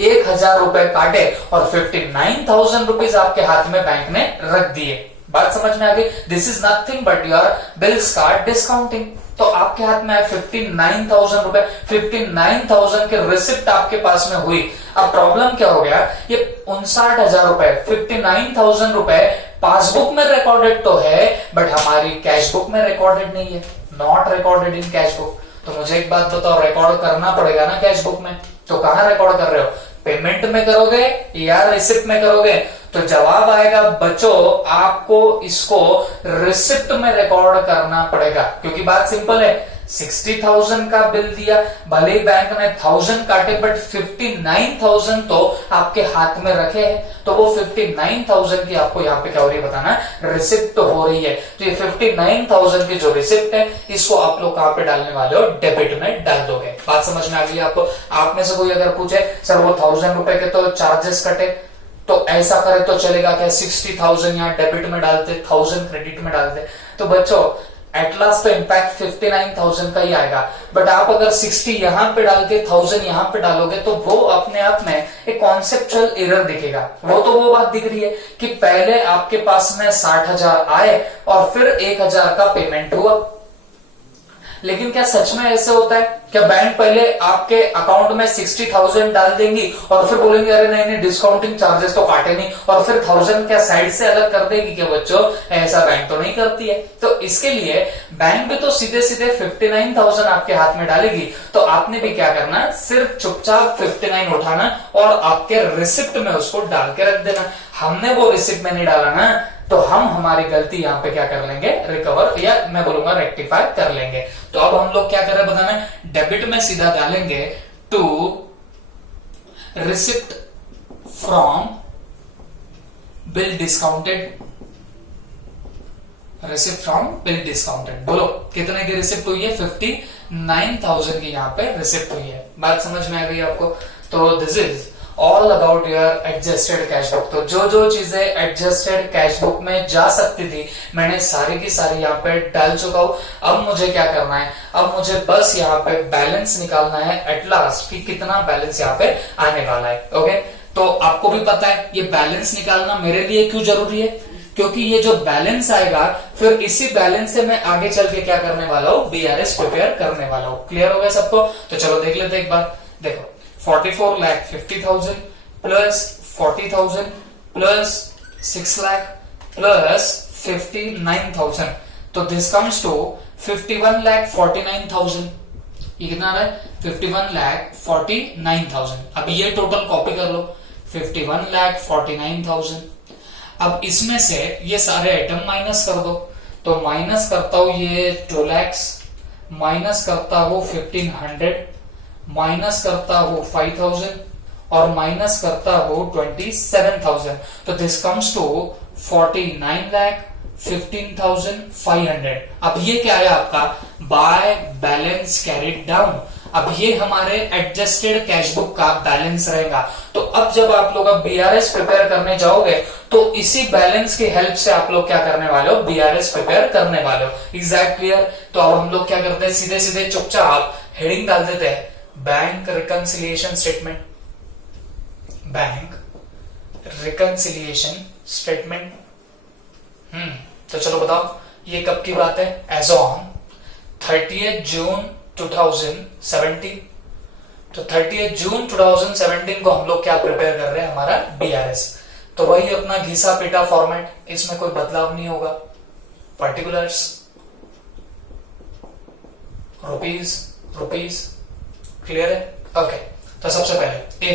1,000 रुपए काटे और 59,000 रुपीज आपके हाथ में बैंक ने रख दिए। बात समझ में आ गई? This is nothing but your bills card discounting. तो आपके हाथ में 59,000 रुपए, 59,000 के रिसिप्ट आपके पास में हुई। अब प्रॉब्लम क्या हो गया, ये 59,000 रुपए, 59,000 रुपए पासबुक में रिकॉर्डेड तो है बट हमारी कैश बुक में रिकॉर्डेड नहीं है, not recorded in cash book. तो मुझे एक बात बताओ, रिकॉर्ड करना पड़ेगा ना कैश बुक में, तो कहां रिकॉर्ड कर रहे हो, पेमेंट में करोगे या रिसिप्ट में करोगे? तो जवाब आएगा बच्चों आपको इसको रिसिप्ट में रिकॉर्ड करना पड़ेगा, क्योंकि बात सिंपल है, 60,000 का बिल दिया, भले ही बैंक ने 1000 काटे बट 59,000 तो आपके हाथ में रखे हैं, तो वो 59,000 की आपको यहाँ पे क्या हो रही है बताना, रिसिप्ट तो हो रही है। तो ये 59,000 की जो रिसिप्ट है इसको आप लोग कहां पे डालने वाले हो, डेबिट में डाल दोगे। बात समझ में आ गई आपको? आप में से कोई अगर पूछे सर वो 1000 रुपए के तो चार्जेस कटे, तो ऐसा करे तो चलेगा क्या, 60,000 यहाँ डेबिट में डालते, 1000 क्रेडिट में डालते? तो बच्चों एट लास्ट तो इम्पैक्ट 59,000 का ही आएगा, बट आप अगर 60 यहां पे डाल के 1000 यहां पे डालोगे तो वो अपने आप में एक कॉन्सेप्चुअल एरर दिखेगा। वो बात दिख रही है कि पहले आपके पास में 60,000 आए और फिर 1,000 का पेमेंट हुआ, लेकिन क्या सच में ऐसे होता है? क्या बैंक पहले आपके अकाउंट में 60,000 डाल देंगी और फिर बोलेंगे अरे नहीं डिस्काउंटिंग चार्जेस तो काटे नहीं, और फिर 1000 क्या साइड से अलग कर देगी क्या बच्चों? ऐसा बैंक तो नहीं करती है। तो इसके लिए बैंक भी तो सीधे सीधे 59,000 आपके हाथ में डालेगी, तो आपने भी क्या करना, सिर्फ चुपचाप 59 उठाना और आपके रिसिप्ट में उसको डाल के रख देना। हमने वो रिसिप्ट में नहीं डाला ना, तो हम हमारी गलती यहाँ पे क्या कर लेंगे, रिकवर या मैं बोलूंगा रेक्टिफाई कर लेंगे। तो अब हम लोग क्या कर रहे हैं बताना, डेबिट में सीधा डालेंगे to receipt from bill discounted, receipt from bill discounted. बोलो कितने की रिसिप्ट हुई है, 59,000 की यहाँ पे रिसिप्ट हुई है। बात समझ में आ गई आपको? तो this is all about your adjusted cash book. तो जो जो चीजें एडजस्टेड कैश बुक में जा सकती थी मैंने सारी की सारी यहाँ पे डाल चुका हूं। अब मुझे क्या करना है, अब मुझे बस यहाँ पे बैलेंस निकालना है एट लास्ट कि कितना बैलेंस यहाँ पे आने वाला है। ओके, तो आपको भी पता है ये बैलेंस निकालना मेरे लिए क्यों जरूरी है, क्योंकि ये जो बैलेंस आएगा फिर इसी बैलेंस से मैं आगे चल के क्या करने वाला हूँ, बीआरएस प्रिपेयर करने वाला हूँ। क्लियर हो गया सबको? तो चलो देख लेते एक बार। देखो 44,50,000 प्लस 40,000 प्लस 6 लाख प्लस 59,000, तो दिस कम्स टू 51,49,000। ये कितना है, 51,49,000। अब ये टोटल कॉपी कर लो, 51,49,000। अब इसमें से ये सारे आइटम माइनस कर दो, तो माइनस करता हूं ये 2 लाख, माइनस करता हूं 1,500, माइनस करता हूं 5,000 और माइनस करता हूं 27,000। तो दिस कम्स टू 49,15,500। अब ये क्या है आपका, बाय बैलेंस कैरिड डाउन। अब ये हमारे एडजस्टेड कैश बुक का बैलेंस रहेगा। तो अब जब आप लोग अब बीआरएस प्रिपेयर करने जाओगे तो इसी बैलेंस की हेल्प से आप लोग क्या करने वाले हो, बीआरएस प्रिपेयर करने वाले हो। Exact clear? तो अब हम लोग क्या करते हैं, सीधे सीधे चुपचाप हेडिंग डाल देते हैं, bank reconciliation statement, bank reconciliation statement. तो चलो बताओ ये कब की बात है, एज ऑन 30 जून 2017। तो 30 जून 2017 को हम लोग क्या प्रिपेयर कर रहे हैं, हमारा बीआरएस। तो वही अपना घिसा पीटा फॉर्मेट, इसमें कोई बदलाव नहीं होगा। पर्टिकुलर्स रुपीज क्लियर है? ओके, तो सबसे पहले ए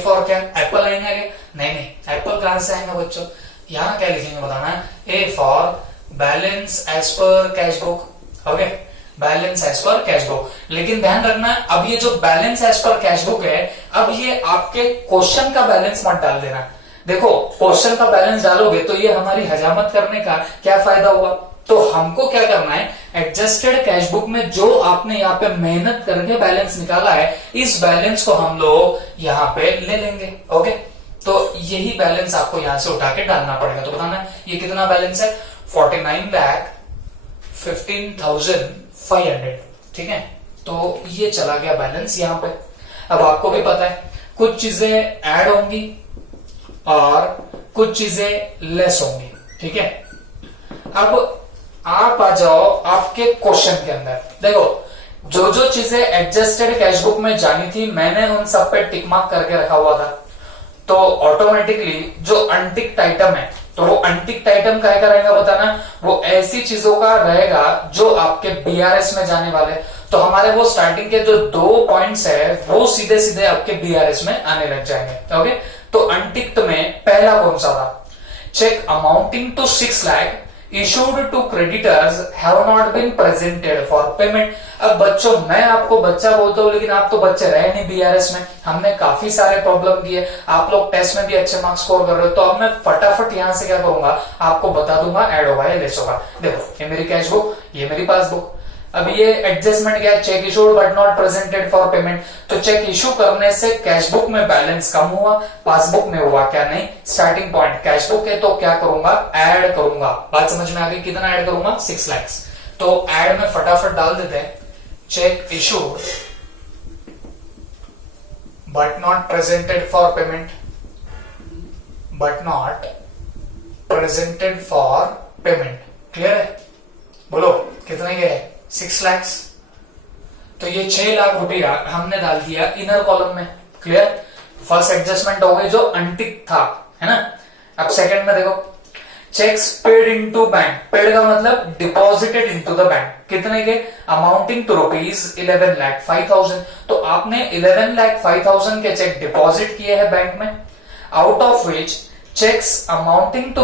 फॉर क्या, एप्पल आएंगे? नहीं, एप्पल कहां से आएंगे बच्चों, यहां क्या लिखेंगे बताना है, a for balance as per cash book. Okay, balance as per cash book. लेकिन ध्यान रखना, अब ये जो balance as per cash book है, अब ये आपके क्वेश्चन का बैलेंस मत डाल देना। देखो क्वेश्चन का बैलेंस डालोगे तो ये हमारी हजामत करने का क्या फायदा हुआ। तो हमको क्या करना है, एडजस्टेड कैश बुक में जो आपने यहाँ पे मेहनत करके बैलेंस निकाला है, इस बैलेंस को हम लोग यहाँ पे ले लेंगे। ओके, तो यही बैलेंस आपको यहां से उठा के डालना पड़ेगा। तो बताना ये कितना बैलेंस है, 49,50,000 15,500, ठीक है। तो ये चला गया बैलेंस यहाँ पे। अब आपको भी पता है कुछ चीजें ऐड होंगी और कुछ चीजें लेस होंगी, ठीक है। अब आप आ जाओ आपके क्वेश्चन के अंदर। देखो जो जो चीजें एडजस्टेड कैशबुक में जानी थी मैंने उन सब पे टिक मार्क करके रखा हुआ था। तो ऑटोमेटिकली जो अनटिक्ड आइटम है, तो वो अनटिक्ड आइटम का रहेगा बताना, वो ऐसी चीजों का रहेगा जो आपके बीआरएस में जाने वाले। तो हमारे वो स्टार्टिंग के जो 2 पॉइंट्स है वो सीधे सीधे आपके बीआरएस में आने लग जाएंगे, ओके। तो अनटिक्ड में पहला कौन सा था? Cheque amounting to 6 lakh issued to creditors have not been presented for payment। अब बच्चों मैं आपको बच्चा बोलता हूँ लेकिन आप तो बच्चे रहे नहीं बीआरएस में, हमने काफी सारे प्रॉब्लम किए, आप लोग टेस्ट में भी अच्छे मार्क्स स्कोर कर रहे हो। तो अब मैं फटाफट यहां से क्या करूंगा आपको बता दूंगा ऐड होगा या लेस होगा। देखो ये मेरी कैश बुक, ये मेरी पासबुक। अब ये एडजस्टमेंट क्या है? Check issued but not presented for payment. तो चेक इशू करने से कैशबुक में बैलेंस कम हुआ, पासबुक में हुआ क्या? नहीं। स्टार्टिंग पॉइंट कैशबुक है तो क्या करूंगा? ऐड करूंगा। बात समझ में आ गई? कितना ऐड करूंगा? 6 लाख। तो ऐड में फटाफट डाल देते हैं check issued but not presented for payment, but not presented for payment. Clear है? बोलो कितने के है? 6 लाख। तो ये 6 लाख रुपया हमने डाल दिया इनर कॉलम में। क्लियर? फर्स्ट एडजस्टमेंट हो गई जो अनटिक था, है ना। अब सेकंड में देखो cheques paid into bank. Paid का मतलब डिपॉजिटेड इनटू द बैंक। कितने के? Amounting to ₹11,05,000। तो आपने 11,05,000 के चेक डिपॉजिट किए हैं बैंक में, out of which checks amounting to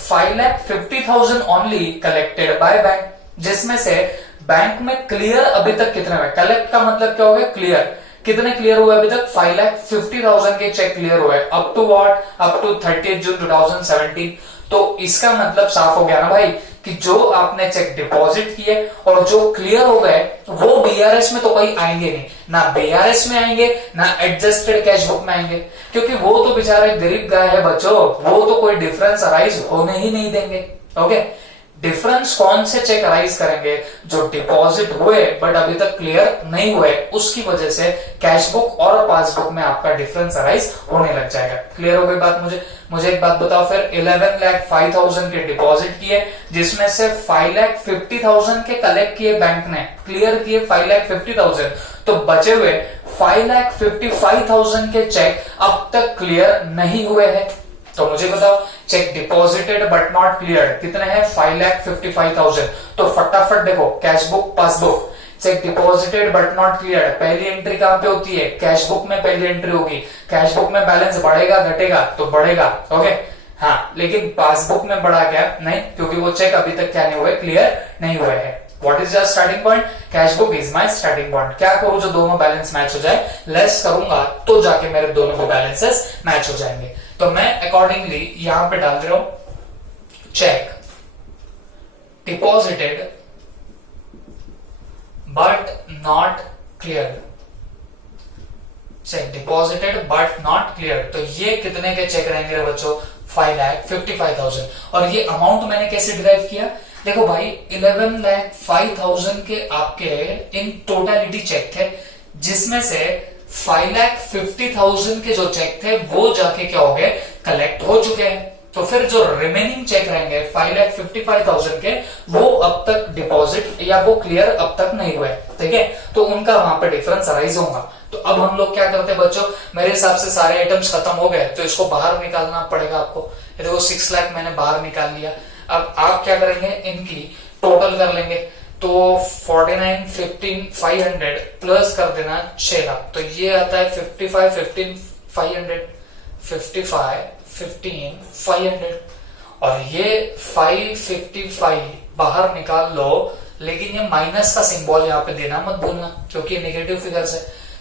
₹5,50,000 only collected by bank. जिसमें से बैंक में क्लियर अभी तक कितने हुए? कलेक्ट का मतलब क्या हो गया? क्लियर। कितने क्लियर हुए अभी तक? 5,50,000 के चेक क्लियर हुए up to what? Up to 30 June 2017। तो इसका मतलब साफ हो गया ना भाई कि जो आपने चेक डिपॉजिट किए और जो क्लियर हो गए वो बीआरएस में तो कहीं आएंगे नहीं, ना बीआरएस में आएंगे ना एडजस्टेड कैश बुक में आएंगे, क्योंकि वो तो बेचारे गरीब गाय है बच्चों, वो तो कोई डिफरेंस अराइज होने ही नहीं देंगे। ओके, डिफरेंस कौन से चेक अराइज करेंगे? जो डिपॉजिट हुए बट अभी तक क्लियर नहीं हुए, उसकी वजह से कैश बुक और पासबुक में आपका डिफरेंस अराइज होने लग जाएगा। क्लियर हो गई बात? मुझे एक बात बताओ फिर। 11,05,000 के डिपॉजिट किए, जिसमें से 5,50,000 के कलेक्ट किए बैंक ने, क्लियर किए 5,50,000, तो बचे हुए 5,55,000 के चेक अब तक क्लियर नहीं हुए हैं। तो मुझे बताओ check deposited but not clear कितने हैं? 5,55,000। तो फटाफट देखो cash book passbook, check deposited but not clear, पहली एंट्री कहां पे होती है? कैश बुक में पहली एंट्री होगी। कैश बुक में बैलेंस बढ़ेगा घटेगा? तो बढ़ेगा। ओके हाँ, लेकिन पासबुक में बढ़ा क्या? नहीं, क्योंकि वो चेक अभी तक क्या नहीं हुए? क्लियर नहीं हुए हैं। What is your starting point? Cash book is my starting point. क्या करूं जो दोनों बैलेंस मैच हो जाए? लेस करूंगा तो जाके मेरे दोनों के बैलेंसेस मैच हो जाएंगे। तो मैं अकॉर्डिंगली यहां पे डाल दे रहा हूं check deposited but not clear. Check deposited but not clear. तो ये कितने के चेक रहेंगे रे बच्चों? 5,55,000। और ये अमाउंट मैंने कैसे डिराइव किया? देखो भाई 11,05,000 के आपके इन टोटलिटी चेक थे, जिसमें से 5,50,000 के जो चेक थे वो जाके क्या हो गए? कलेक्ट हो चुके हैं। तो फिर जो रिमेनिंग चेक रहेंगे 5,55,000 के, वो अब तक डिपॉजिट या वो क्लियर अब तक नहीं हुए, ठीक है। तो उनका वहां पे डिफरेंस अराइज होगा। तो अब हम लोग क्या करते हैं बच्चों? मेरे हिसाब से सारे आइटम्स खत्म हो गए, तो इसको बाहर निकालना पड़ेगा आपको। ये देखो 6 लाख मैंने बाहर निकाल लिया। अब आप क्या करेंगे? इनकी टोटल कर लेंगे। तो 49, 15, 500 प्लस कर देना 6 लाख। तो ये आता है 55, 15, 500, 55, 15, 500। और ये 555 बाहर निकाल लो, लेकिन ये माइनस का सिंबल यहाँ पे देना मत भूलना, क्योंकि नेगेटिव फिगर्स है।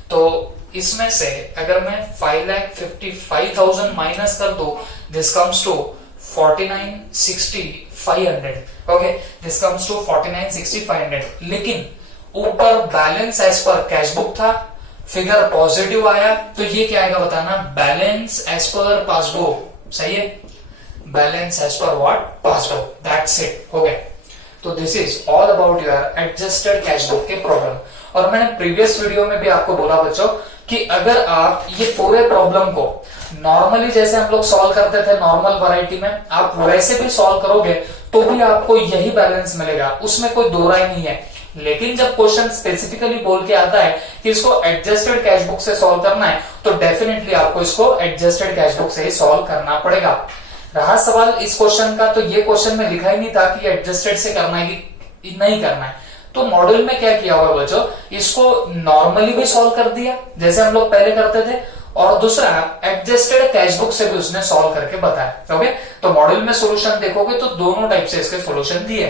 तो इसमें से अगर मैं 5,55,000 माइनस कर दू, this comes to 49,60,500। Okay, this comes to 49,60,500। लेकिन ऊपर balance as per cash book था, फिगर पॉजिटिव आया, तो ये क्या आएगा बताना? Balance as per passbook. सही है, balance as per what? Passbook. That's it, हो गया। तो तो this is all about your adjusted cash book के प्रॉब्लम। और मैंने प्रीवियस वीडियो में भी आपको बोला बच्चों कि अगर आप ये पूरे प्रॉब्लम को नॉर्मली जैसे हम लोग सॉल्व करते थे नॉर्मल वैरायटी में, आप वैसे भी सॉल्व करोगे तो भी आपको यही बैलेंस मिलेगा, उसमें कोई दो राय नहीं है। लेकिन जब क्वेश्चन स्पेसिफिकली बोल के आता है कि इसको एडजस्टेड कैश बुक से सॉल्व करना है, तो डेफिनेटली आपको इसको एडजस्टेड कैश बुक से ही सॉल्व करना पड़ेगा। रहा सवाल इस क्वेश्चन का, तो ये क्वेश्चन में लिखा ही नहीं था कि एडजस्टेड से करना है कि नहीं करना है। तो मॉड्यूल में क्या किया हुआ बच्चों, इसको नॉर्मली भी सॉल्व कर दिया जैसे हम लोग पहले करते थे, और दूसरा एडजस्टेड कैश बुक से भी उसने सॉल्व करके बताया। ओके, तो मॉड्यूल में सॉल्यूशन देखोगे तो दोनों टाइप से इसके सॉल्यूशन दिए।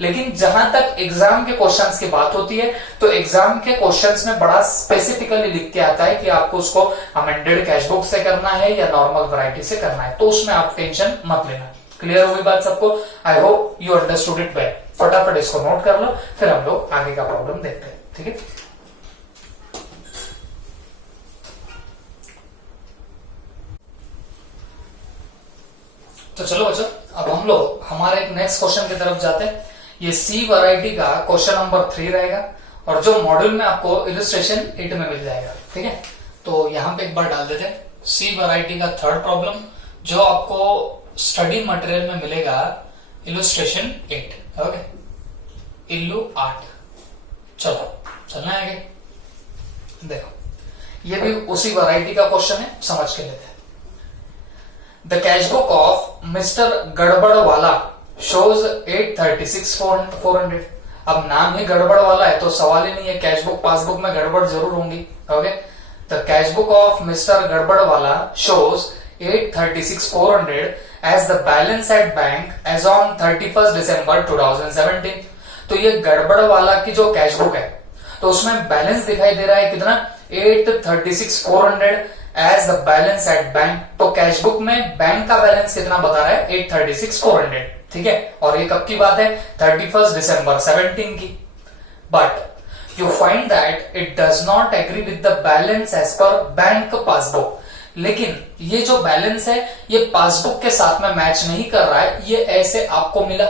लेकिन जहां तक एग्जाम के क्वेश्चंस की बात होती है, तो एग्जाम के क्वेश्चंस में बड़ा स्पेसिफिकली लिख के आता है कि आपको उसको अमेंडेड कैश बुक से करना है या नॉर्मल वैरायटी से करना है, तो उसमें आप टेंशन मत लेना। क्लियर होगी बात सबको? I hope you understood it well. फटाफट इसको नोट कर लो, फिर हम लोग आगे का प्रॉब्लम देखते हैं। ठीक है, तो चलो बच्चों, अब हम लोग हमारे एक नेक्स्ट क्वेश्चन की तरफ जाते हैं। ये सी वैरायटी का क्वेश्चन नंबर 3 रहेगा, और जो मॉड्यूल में आपको इलस्ट्रेशन 8 में मिल जाएगा। ठीक है, तो यहां पे एक बार डाल देते हैं सी वैरायटी का थर्ड प्रॉब्लम, जो आपको स्टडी मटेरियल में मिलेगा इलस्ट्रेशन 8। ओके, इल्लू 8। चलो चलना है आगे। देखो, ये भी उसी वैरायटी का क्वेश्चन है, समझ के लेते हैं। The cash book of mister गड़बड़ वाला शोज 836,400। अब नाम ही गड़बड़ वाला है तो सवाल ही नहीं है, कैश बुक पासबुक में गड़बड़ जरूर होंगी। Okay, the cash book of mister गड़बड़ वाला shows 836,400 as the balance at bank as on 31 December 2017। तो ये गड़बड़ वाला की जो कैश बुक है, तो उसमें बैलेंस दिखाई दे रहा है कितना, 836,400 as the balance at bank. तो कैश बुक में बैंक का बैलेंस कितना बता रहा है, 836,400। ठीक है, और ये कब की बात है, 31 December 17 की। But you find that it does not agree with the balance as per bank passbook. लेकिन ये जो बैलेंस है ये पासबुक के साथ में मैच नहीं कर रहा है, ये ऐसे आपको मिला।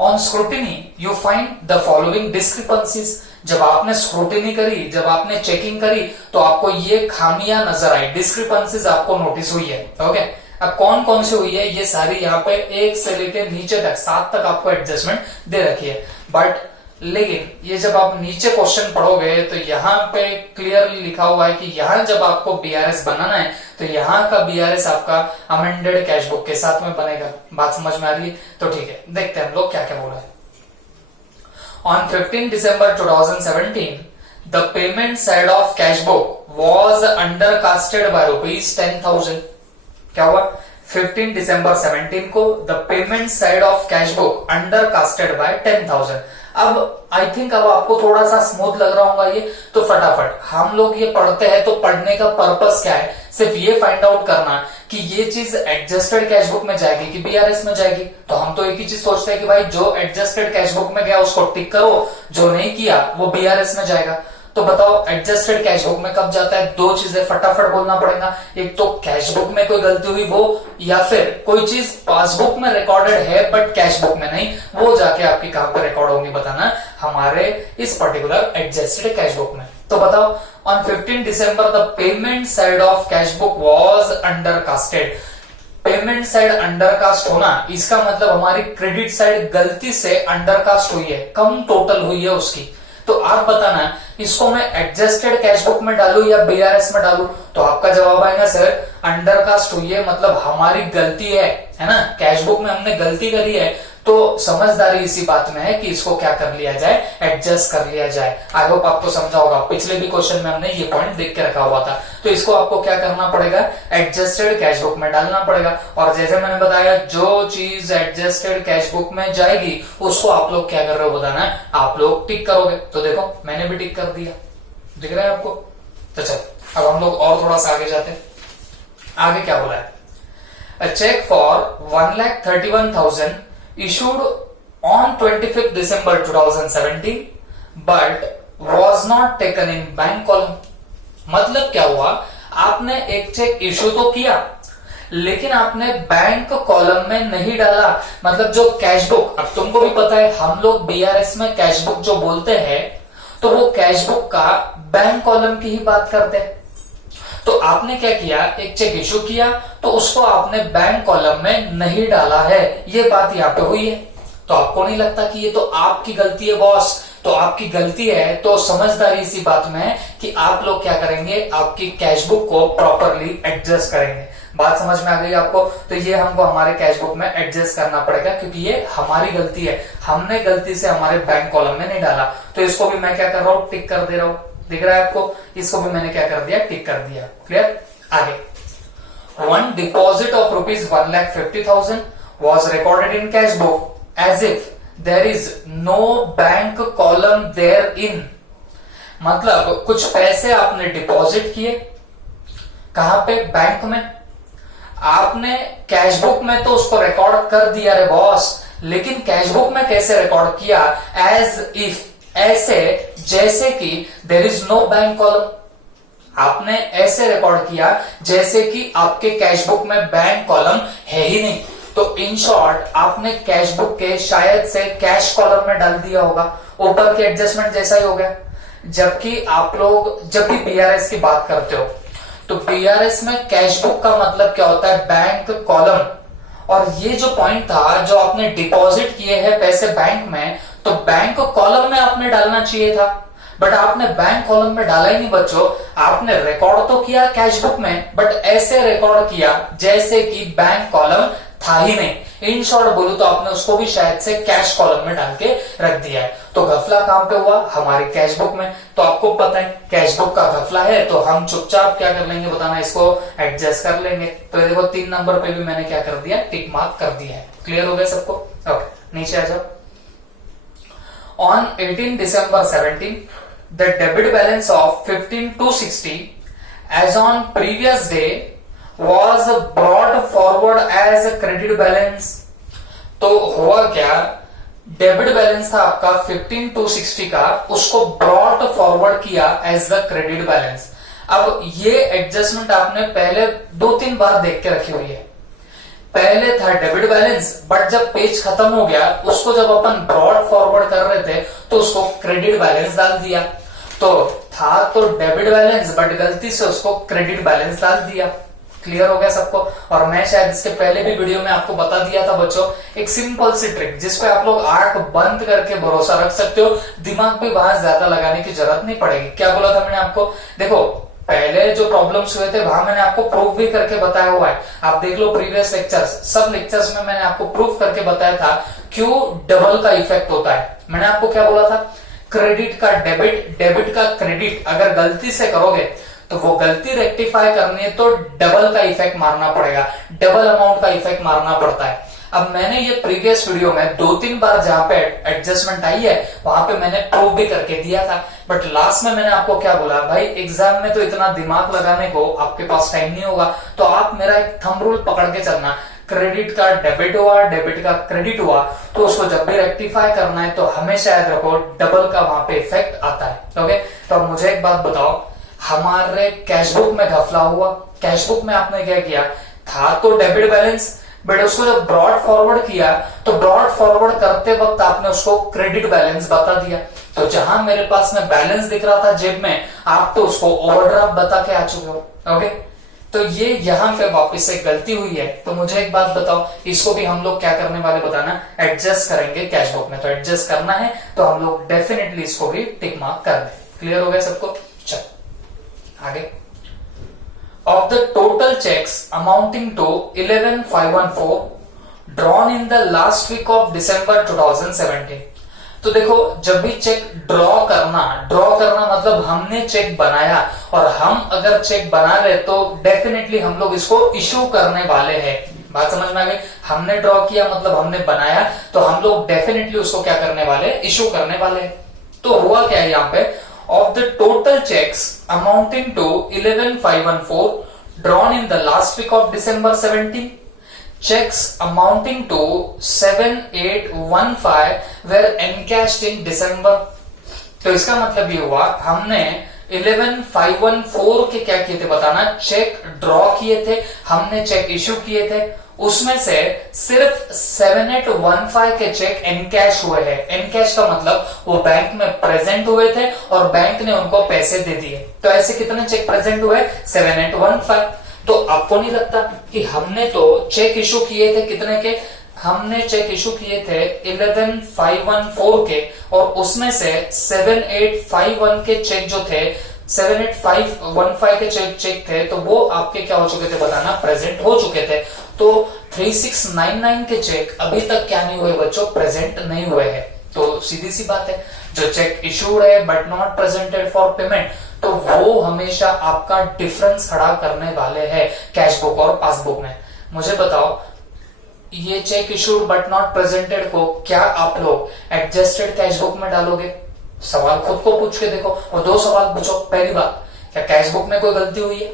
On scrutiny you find the following discrepancies. जब आपने स्क्रूटिनी करी, जब आपने चेकिंग करी, तो आपको ये खामियां नजर आई, डिस्क्रिपेंसीज आपको नोटिस हुई है। ओके, अब कौन कौन सी हुई है, ये सारी यहाँ पे 1 से लेकर नीचे तक 7 तक आपको एडजस्टमेंट दे रखी है। बट लेकिन ये जब आप नीचे क्वेश्चन पढ़ोगे तो यहाँ पे क्लियरली लिखा हुआ है कि यहाँ जब आपको बीआरएस बनाना है तो यहाँ का बीआरएस आपका अमेंडेड कैश बुक के साथ में बनेगा। बात समझ में आ रही है? तो ठीक है, देखते हैं हम लोग क्या क्या बोला है। On 15 December 2017, the payment side of cash book was undercasted by ₹10,000। क्या हुआ? 15 December 17 को the payment side of cash book undercasted by 10,000। अब आई थिंक अब आपको थोड़ा सा स्मूथ लग रहा होगा ये, तो फटाफट हम लोग ये पढ़ते हैं तो पढ़ने का पर्पस क्या है, सिर्फ ये फाइंड आउट करना कि ये चीज एडजस्टेड कैश बुक में जाएगी कि बीआरएस में जाएगी। तो हम तो एक ही चीज सोचते हैं कि भाई जो एडजस्टेड कैश बुक में गया उसको टिक करो, जो नहीं किया वो बीआरएस में जाएगा। तो बताओ एडजस्टेड कैश बुक में कब जाता है? दो चीजें फटाफट बोलना पड़ेगा, एक तो कैश बुक में कोई गलती हुई वो, या फिर कोई चीज पासबुक में रिकॉर्डेड है बट कैश बुक में नहीं, वो जाके आपकी कहां पर रिकॉर्ड होंगी बताना, हमारे इस पर्टिकुलर एडजस्टेड कैश बुक में। तो बताओ, on 15 December the payment side of cash book was undercasted. Payment side undercast होना, इसका मतलब हमारी क्रेडिट साइड गलती से अंडरकास्ट हुई है, कम टोटल हुई है उसकी। तो आप बताना इसको मैं एडजस्टेड कैश बुक में डालू या बीआरएस में डालू? तो आपका जवाब आएगा सर अंडरकास्ट हुई है, मतलब हमारी गलती है ना, कैश बुक में हमने गलती करी है। तो समझदारी इसी बात में है कि इसको क्या कर लिया जाए, एडजस्ट कर लिया जाए। आई होप आपको समझा होगा, पिछले भी क्वेश्चन में हमने ये पॉइंट देख के रखा हुआ था। तो इसको आपको क्या करना पड़ेगा, एडजस्टेड कैश बुक में डालना पड़ेगा। और जैसे मैंने बताया, जो चीज एडजस्टेड कैश बुक में जाएगी उसको आप लोग क्या कर रहे हो बताना है, आप लोग टिक करोगे। तो देखो मैंने भी टिक कर दिया, दिख रहा है आपको? तो चल अब हम लोग और थोड़ा सा आगे जाते हैं। आगे क्या बोला है, अ check for 1,31,000 issued on 25th December 2017 but was not taken in bank column। मतलब क्या हुआ, आपने एक चेक इश्यू तो किया लेकिन आपने बैंक कॉलम में नहीं डाला। मतलब जो कैश बुक, अब तुमको भी पता है हम लोग बीआरएस में कैश बुक जो बोलते हैं तो वो कैश बुक का बैंक कॉलम की ही बात करते हैं। तो आपने क्या किया, एक चेक इशू किया तो उसको आपने बैंक कॉलम में नहीं डाला है, ये बात यहाँ पे हुई है। तो आपको नहीं लगता कि ये तो आपकी गलती है बॉस? तो आपकी गलती है तो समझदारी इसी बात में है कि आप लोग क्या करेंगे, आपकी कैश बुक को प्रॉपरली एडजस्ट करेंगे। बात समझ में आ गई आपको? तो ये हमको हमारे कैश बुक में एडजस्ट करना पड़ेगा क्योंकि ये हमारी गलती है, हमने गलती से हमारे बैंक कॉलम में नहीं डाला। तो इसको भी मैं क्या कर रहा हूं, टिक कर दे रहा हूं। दिख रहा है आपको? इसको भी मैंने क्या कर दिया, टिक कर दिया। क्लियर? आगे, one deposit of rupees 1,50,000 was recorded in cash book as if there is no bank column there in. मतलब कुछ पैसे आपने डिपॉजिट किए, कहां पे? बैंक में। आपने कैश बुक में तो उसको रिकॉर्ड कर दिया रे बॉस, लेकिन कैश बुक में कैसे रिकॉर्ड किया? एज इफ, ऐसे जैसे कि there is no bank column. आपने ऐसे रिकॉर्ड किया जैसे कि आपके कैश बुक में बैंक कॉलम है ही नहीं। तो इन शॉर्ट आपने कैश बुक के शायद से कैश कॉलम में डाल दिया होगा, ऊपर के एडजस्टमेंट जैसा ही हो गया। जबकि आप लोग जब भी बीआरएस की बात करते हो तो बीआरएस में कैश बुक का मतलब क्या होता है, बैंक कॉलम। और ये जो पॉइंट था, जो आपने डिपॉजिट किए हैं पैसे बैंक में, तो बैंक कॉलम में आपने डालना चाहिए था, बट आपने बैंक कॉलम में डाला ही नहीं बच्चों। आपने रिकॉर्ड तो किया कैश बुक में, बट ऐसे रिकॉर्ड किया जैसे कि बैंक कॉलम था ही नहीं। इन शॉर्ट बोलूं तो आपने उसको भी शायद से कैश कॉलम में डाल के रख दिया है। तो घपला कहां पे हुआ? हमारे कैश बुक में। तो आपको पता है कैश बुक का घपला है, तो हम चुपचाप क्या कर लेंगे बताना, इसको एडजस्ट कर लेंगे। तो देखो 3 नंबर पे भी मैंने क्या कर दिया, टिक मार्क कर दिया है। क्लियर हो गया सबको? ओके, नीचे आ जाओ। On 18 December 17, the debit balance of 15,260 as on previous day was brought forward as credit balance। तो हुआ क्या, डेबिट बैलेंस था आपका 15,260 का, उसको ब्रॉट फॉरवर्ड किया एज द क्रेडिट बैलेंस। अब ये एडजस्टमेंट आपने पहले 2-3 बार देख के रखी हुई है। पहले था डेबिट बैलेंस, बट जब पेज खत्म हो गया उसको जब अपन ब्रॉड फॉरवर्ड कर रहे थे तो उसको क्रेडिट बैलेंस डाल दिया। तो था तो डेबिट बैलेंस, बट गलती से उसको क्रेडिट बैलेंस डाल दिया। क्लियर हो गया सबको? और मैं शायद इसके पहले भी वीडियो में आपको बता दिया था बच्चों, एक सिंपल सी ट्रिक जिसपे आप लोग आंख बंद करके भरोसा रख सकते हो, दिमाग भी वहां ज्यादा लगाने की जरूरत नहीं पड़ेगी। क्या बोला था मैंने आपको? देखो पहले जो प्रॉब्लम्स हुए थे वहां मैंने आपको प्रूफ भी करके बताया हुआ है, आप देख लो प्रीवियस लेक्चर्स, सब लेक्चर्स में मैंने आपको प्रूफ करके बताया था क्यों डबल का इफेक्ट होता है। मैंने आपको क्या बोला था? क्रेडिट का डेबिट, डेबिट का क्रेडिट अगर गलती से करोगे तो वो गलती रेक्टिफाई करनी है तो डबल का इफेक्ट मारना पड़ेगा, डबल अमाउंट का इफेक्ट मारना पड़ता है। अब मैंने ये प्रीवियस वीडियो में 2-3 बार जहां पे एडजस्टमेंट आई है वहां पे मैंने प्रूफ भी करके दिया था, बट लास्ट में मैंने आपको क्या बोला, भाई एग्जाम में तो इतना दिमाग लगाने को आपके पास टाइम नहीं होगा, तो आप मेरा एक थंब रूल पकड़ के चलना। क्रेडिट का डेबिट हुआ, डेबिट का क्रेडिट हुआ, तो उसको जब भी रेक्टिफाई करना है तो हमेशा याद रखो डबल का वहां पे इफेक्ट आता है। ओके, तो अब मुझे एक बात बताओ, हमारे कैश बुक में घपला हुआ, कैश बुक में आपने क्या किया था तो डेबिट बैलेंस, बट उसको जब ब्रॉड फॉरवर्ड किया तो ब्रॉड फॉरवर्ड करते वक्त आपने उसको क्रेडिट बैलेंस बता दिया। तो जहां मेरे पास में बैलेंस दिख रहा था जेब में, आप तो उसको ओवरड्राफ्ट बता के आ चुके हो। ओके, तो ये यहां पे वापस से गलती हुई है। तो मुझे एक बात बताओ, इसको भी हम लोग क्या करने वाले बताना, एडजस्ट करेंगे कैश बुक में। तो एडजस्ट करना है तो हम लोग डेफिनेटली इसको भी टिक मार्क कर दें। क्लियर हो गया सबको? चलो आगे। Of the total checks amounting to 11,514 drawn in the last week of December 2017। तो देखो जब भी चेक ड्रॉ करना मतलब हमने चेक बनाया, और हम अगर चेक बना रहे तो डेफिनेटली हम लोग इसको इशू करने वाले हैं। बात समझ में आ गई? हमने ड्रॉ किया मतलब हमने बनाया, तो हम लोग डेफिनेटली उसको क्या करने वाले, इशू करने वाले हैं। तो हुआ क्या है यहाँ पे, of the total checks amounting to 11,514 drawn in the last week of December 17, checks amounting to 7,815 were encashed in December। तो इसका मतलब ये हुआ हमने 11514 के क्या किए थे बताना, चेक ड्रॉ किए थे, हमने चेक इश्यू किए थे, उसमें से सिर्फ 7815 के चेक एनकैश हुए हैं। एनकैश का मतलब वो बैंक में प्रेजेंट हुए थे और बैंक ने उनको पैसे दे दिए। तो ऐसे कितने चेक प्रेजेंट हुए, 7815। तो आपको नहीं लगता कि हमने तो चेक इश्यू किए थे कितने के, हमने चेक इशू किए थे 11514 के, और उसमें से 7851 के चेक जो थे, 78515 के चेक थे, तो वो आपके क्या हो चुके थे बताना, प्रेजेंट हो चुके थे। तो 3699 के चेक अभी तक क्या नहीं हुए बच्चों, प्रेजेंट नहीं हुए हैं। तो सीधी सी बात है, जो चेक इशूड है but not presented for payment, तो वो हमेशा आपका डिफरेंस खड़ा करने वाले हैं कैश बुक और पासबुक में। मुझे बताओ, ये check issued but not presented को क्या आप लोग एडजस्टेड कैश बुक में डालोगे? सवाल खुद को पूछ के देखो, और दो सवाल पूछो। पहली बात, क्या कैश बुक में कोई गलती हुई है?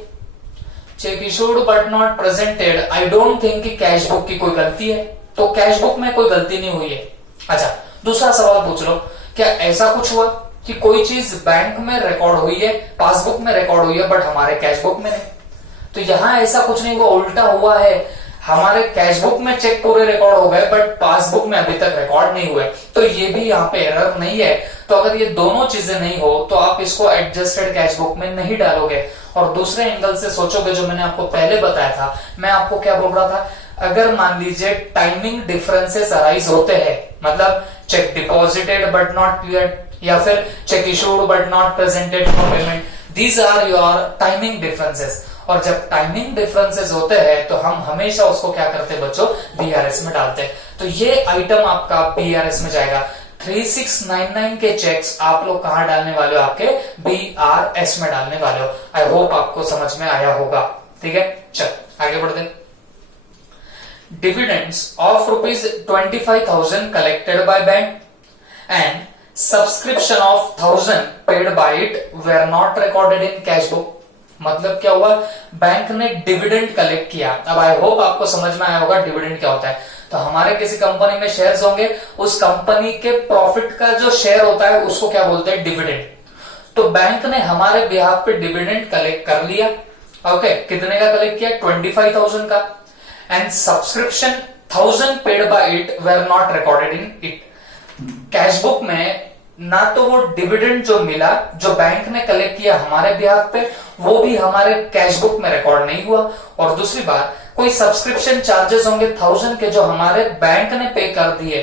Check issued but not presented, I don't think कि कैश बुक की कोई गलती है, तो कैश बुक में कोई गलती नहीं हुई है। अच्छा, दूसरा सवाल पूछ लो, क्या ऐसा कुछ हुआ कि कोई चीज बैंक में रिकॉर्ड हुई है, पासबुक में रिकॉर्ड हुई है, बट हमारे कैश बुक में नहीं? तो यहां ऐसा कुछ नहीं हुआ, उल्टा हुआ है। हमारे कैश बुक में चेक पूरे रिकॉर्ड हो गए बट पासबुक में अभी तक रिकॉर्ड नहीं हुए, तो ये भी यहाँ पे एरर नहीं है। तो अगर ये दोनों चीजें नहीं हो तो आप इसको एडजस्टेड कैश बुक में नहीं डालोगे। और दूसरे एंगल से सोचोगे, जो मैंने आपको पहले बताया था, मैं आपको क्या बोल रहा था, अगर मान लीजिए टाइमिंग डिफरेंसेस अराइज होते हैं, मतलब cheque deposited but not clear, या फिर cheque issued but not presented for payment, these are your timing differences. और जब टाइमिंग डिफरेंसेस होते हैं तो हम हमेशा उसको क्या करते हैं बच्चों, बीआरएस में डालते हैं। तो ये आइटम आपका बीआरएस में जाएगा। 3699 के चेक्स आप लोग कहां डालने वाले हो, आपके बीआरएस में डालने वाले हो। आई होप आपको समझ में आया होगा। ठीक है, चल आगे बढ़ते। Dividends of ₹25,000 collected by bank and subscription of 1000 paid by it were not recorded in cash book. मतलब क्या हुआ, बैंक ने डिविडेंड कलेक्ट किया। अब आई होप आपको समझ में आया होगा डिविडेंड क्या होता है। तो हमारे किसी कंपनी में शेयर्स होंगे, उस कंपनी के प्रॉफिट का जो शेयर होता है उसको क्या बोलते हैं, डिविडेंड। तो बैंक ने हमारे बिहाफ पे डिविडेंड कलेक्ट कर लिया। ओके, कितने का कलेक्ट किया, 25,000 का। And subscription 1000 paid by it were not recorded in it. Cash book में ना तो वो डिविडेंड जो मिला, जो बैंक ने कलेक्ट किया हमारे बिहाफ पे, वो भी हमारे कैश बुक में रिकॉर्ड नहीं हुआ। और दूसरी बात, कोई सब्सक्रिप्शन चार्जेस होंगे 1000 के जो हमारे बैंक ने पे कर दिए,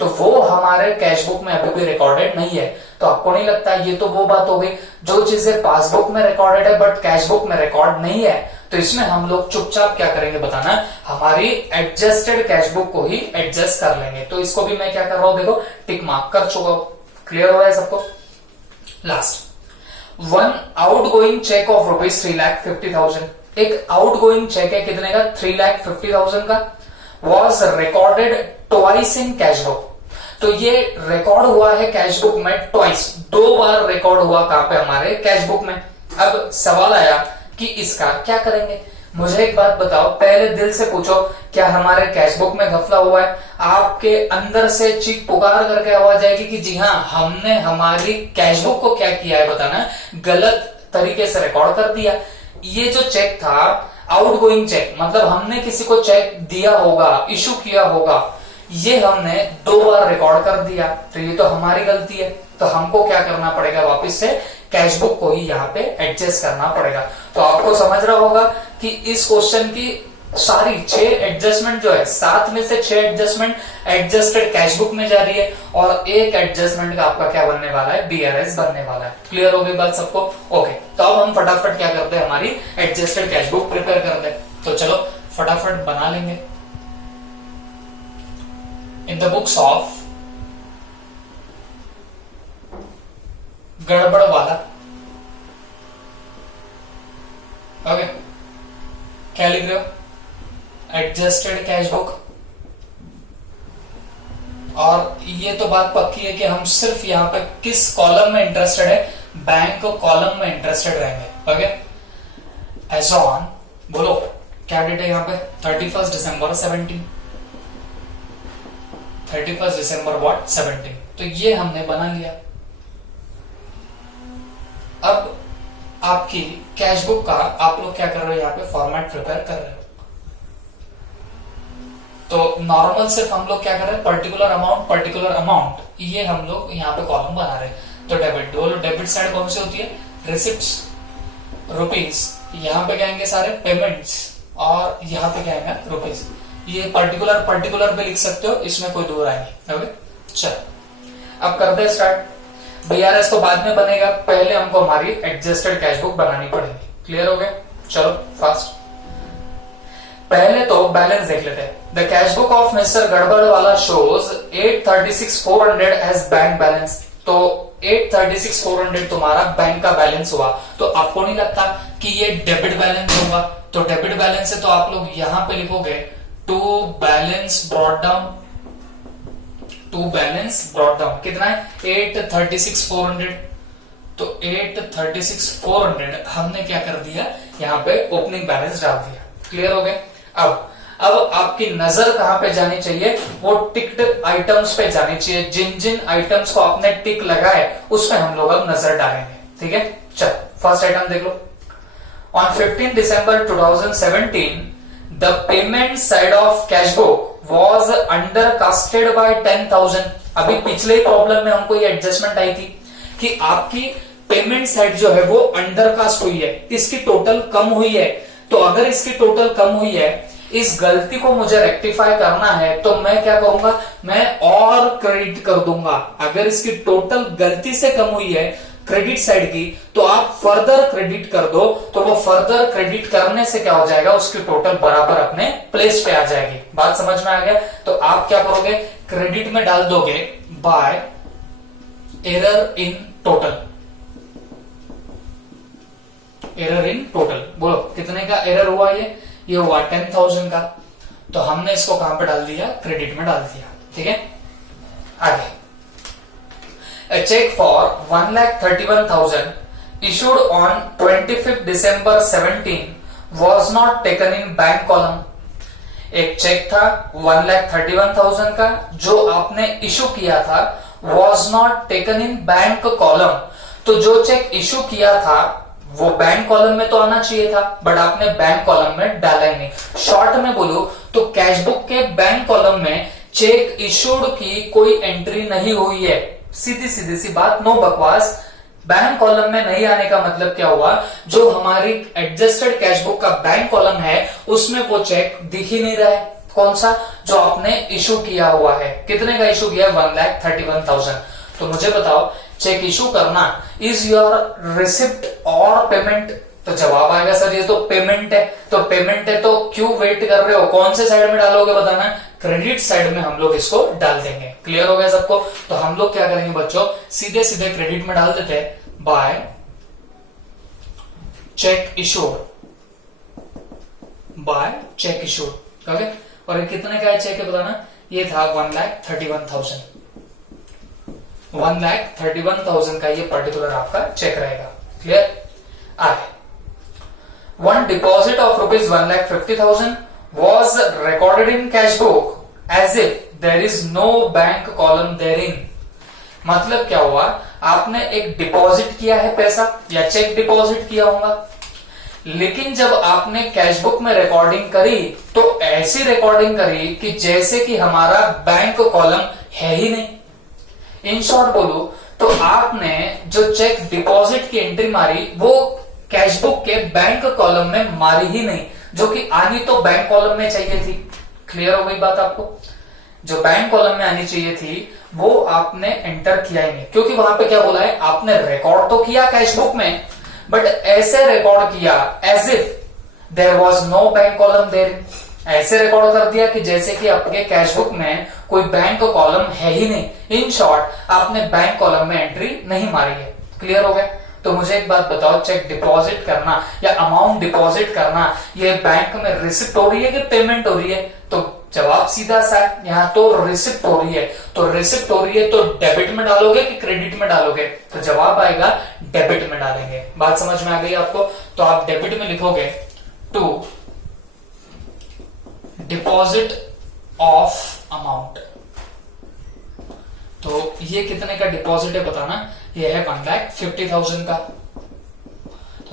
तो वो हमारे कैश बुक में अभी भी रिकॉर्डेड नहीं है। तो आपको नहीं लगता ये तो वो बात हो गई, जो चीजें पासबुक में रिकॉर्डेड है बट कैश बुक में रिकॉर्ड नहीं है, तो इसमें हम लोग चुपचाप क्या करेंगे बताना, हमारी एडजस्टेड कैश बुक को ही एडजस्ट कर लेंगे। तो इसको भी मैं क्या कर रहा हूं, देखो टिक मार्क कर चुका हूं। क्लियर हो रहा है सबको? Last, one out going cheque of ₹3,50,000। एक आउट गोइंग चेक है कितने का, 3,50,000 का, was recorded twice in cash book. तो ये रिकॉर्ड हुआ है कैश बुक में ट्वाइस, 2 बार रिकॉर्ड हुआ कहां पे, हमारे कैश बुक में। अब सवाल आया कि इसका क्या करेंगे। मुझे एक बात बताओ, पहले दिल से पूछो, क्या हमारे कैश बुक में घपला हुआ है? आपके अंदर से चीख पुकार करके आवाज आएगी कि जी हाँ, हमने हमारी कैश बुक को क्या किया है बताना, गलत तरीके से रिकॉर्ड कर दिया। ये जो चेक था आउट गोइंग चेक, मतलब हमने किसी को चेक दिया होगा, इशू किया होगा, ये हमने 2 बार रिकॉर्ड कर दिया, तो ये तो हमारी गलती है। तो हमको क्या करना पड़ेगा, वापस से कैश बुक को ही यहाँ पे एडजस्ट करना पड़ेगा। तो आपको समझ रहा होगा कि इस क्वेश्चन की सारी 6 एडजस्टमेंट जो है, 7 में से 6 एडजस्टमेंट एडजस्टेड कैश बुक में जा रही है, और एक एडजस्टमेंट का आपका क्या बनने वाला है, बीआरएस बनने वाला है। क्लियर हो गई बात सबको? ओके, तो अब हम फटाफट क्या करते हैं, हमारी एडजस्टेड कैश बुक प्रिपेयर करते हैं। तो चलो फटाफट बना लेंगे। इन द बुक्स ऑफ गड़बड़ वाला, ओके, क्या लिख रहे हो, एडजस्टेड कैश बुक। और ये तो बात पक्की है कि हम सिर्फ यहां पे किस कॉलम में इंटरेस्टेड है, बैंक कॉलम में इंटरेस्टेड रहेंगे। ओके, एज ऑन, बोलो क्या डेट है यहाँ पे, 31 दिसंबर 17, 31 दिसंबर व्हाट 17। तो ये हमने बना लिया। अब आपकी कैश बुक का आप लोग क्या कर रहे हो, यहाँ पे फॉर्मेट प्रिपेयर कर रहे हो। तो नॉर्मल सिर्फ हम लोग क्या कर रहे हैं, पर्टिकुलर अमाउंट ये हम लोग यहाँ पे कॉलम बना रहे हैं। तो डेबिट साइड कौन सी होती है, रिसिप्ट्स, रुपीज, यहाँ पे क्या आएंगे सारे पेमेंट्स, और यहाँ पे क्या आएगा रुपीज। ये पर्टिकुलर पे लिख सकते हो, इसमें कोई दो राय नहीं। ओके चलो अब करते हैं स्टार्ट। बीआरएस तो बाद में बनेगा, पहले हमको हमारी एडजस्टेड कैश बुक बनानी पड़ेगी। क्लियर हो गया, चलो फास्ट। पहले तो बैलेंस देख लेते हैं। The cash book of mister गड़बड़ वाला शोज 836,400 एज बैंक बैलेंस। तो 836,400 तुम्हारा बैंक का बैलेंस हुआ। तो आपको नहीं लगता कि ये डेबिट बैलेंस होगा? तो डेबिट बैलेंस है तो आप लोग यहां पे लिखोगे टू बैलेंस ब्रॉट डाउन। कितना है, 836,400। तो 836,400 हमने क्या कर दिया, यहाँ पे ओपनिंग बैलेंस डाल दिया। क्लियर हो गया। अब आपकी नजर कहां पे जानी चाहिए, वो टिक्ड आइटम्स पे जानी चाहिए। जिन जिन आइटम्स को आपने टिक लगाए उसमें हम लोग अब नजर डालेंगे। ठीक है, चल फर्स्ट आइटम देख लो। On 15 December 2017 the payment side of cash book was undercasted by 10,000। अभी पिछले प्रॉब्लम में हमको ये एडजस्टमेंट आई थी कि आपकी पेमेंट साइड जो है वो अंडर कास्ट हुई है, इसकी टोटल कम हुई है। तो अगर इसकी टोटल कम हुई है, इस गलती को मुझे रेक्टिफाई करना है, तो मैं क्या करूंगा, मैं और क्रेडिट कर दूंगा। अगर इसकी टोटल गलती से कम हुई है क्रेडिट साइड की, तो आप फर्दर क्रेडिट कर दो। तो वो फर्दर क्रेडिट करने से क्या हो जाएगा, उसकी टोटल बराबर अपने प्लेस पे आ जाएगी। बात समझ में आ गया? तो आप क्या करोगे, क्रेडिट में डाल दोगे by error in total. Error in total बोलो कितने का एरर हुआ, ये हुआ 10,000 का। तो हमने इसको कहां पे डाल दिया, क्रेडिट में डाल दिया। ठीक है, आगे। A check for 1,31,000 issued on 25th December 17 was not taken in bank column। एक चेक था 1,31,000 का जो आपने इशू किया था, was not taken in bank column. तो जो चेक इशू किया था वो बैंक कॉलम में तो आना चाहिए था, बट आपने बैंक कॉलम में डाला ही नहीं। शॉर्ट में बोलो तो कैश बुक के बैंक कॉलम में चेक इशूड की कोई एंट्री नहीं हुई है। सीधी सी बात, नो बकवास। बैंक कॉलम में नहीं आने का मतलब क्या हुआ, जो हमारी एडजस्टेड कैश बुक का बैंक कॉलम है उसमें वो चेक दिख ही नहीं रहा है। कौन सा, जो आपने इशू किया हुआ है। कितने का इशू किया, 1,31,000। तो मुझे बताओ, चेक इशू करना इज योर रिसिप्ट और पेमेंट? तो जवाब आएगा सर ये तो पेमेंट है। तो पेमेंट है तो क्यों वेट कर रहे हो, कौन से साइड में डालोगे बताना, क्रेडिट साइड में हम लोग इसको डाल देंगे। क्लियर हो गया सबको? तो हम लोग क्या करेंगे बच्चों, सीधे क्रेडिट में डाल देते हैं बाय चेक इशूड, ओके। और ये कितने का चेक है बताना, ये था 1,31,000। 1,31,000 का ये पर्टिकुलर आपका चेक रहेगा। क्लियर? आगे, one deposit of rupees 1,50,000 was recorded in cash book as if there is no bank column therein। मतलब क्या हुआ, आपने एक डिपॉजिट किया है पैसा या चेक डिपॉजिट किया होगा, लेकिन जब आपने कैश बुक में रिकॉर्डिंग करी तो ऐसी रिकॉर्डिंग करी कि जैसे कि हमारा बैंक कॉलम है ही नहीं। इन शॉर्ट बोलो तो आपने जो चेक डिपॉजिट की एंट्री मारी वो कैश बुक के बैंक कॉलम में मारी ही नहीं, जो कि आनी तो बैंक कॉलम में चाहिए थी। क्लियर हो गई बात आपको? जो बैंक कॉलम में आनी चाहिए थी वो आपने एंटर किया ही नहीं, क्योंकि वहां पे क्या बोला है, आपने रिकॉर्ड तो किया कैश बुक में, बट ऐसे रिकॉर्ड किया as if there was no bank column there. ऐसे रिकॉर्ड कर दिया कि जैसे कि आपके कैश बुक में कोई बैंक कॉलम है ही नहीं। इन शॉर्ट आपने बैंक कॉलम में एंट्री नहीं मारी है। क्लियर हो गया? तो मुझे एक बात बताओ, चेक डिपॉजिट करना या अमाउंट डिपॉजिट करना ये बैंक में रिसिप्ट हो रही है कि पेमेंट हो रही है? तो जवाब सीधा सा है, यहाँ तो रिसिप्ट हो रही है। तो रिसिप्ट हो रही है तो डेबिट में डालोगे कि क्रेडिट में डालोगे? तो जवाब आएगा डेबिट में डालेंगे। बात समझ में आ गई आपको? तो आप डेबिट में लिखोगे टू डिपॉजिट ऑफ अमाउंट। तो ये कितने का डिपॉजिट है बताना, ये है 1,50,000 का।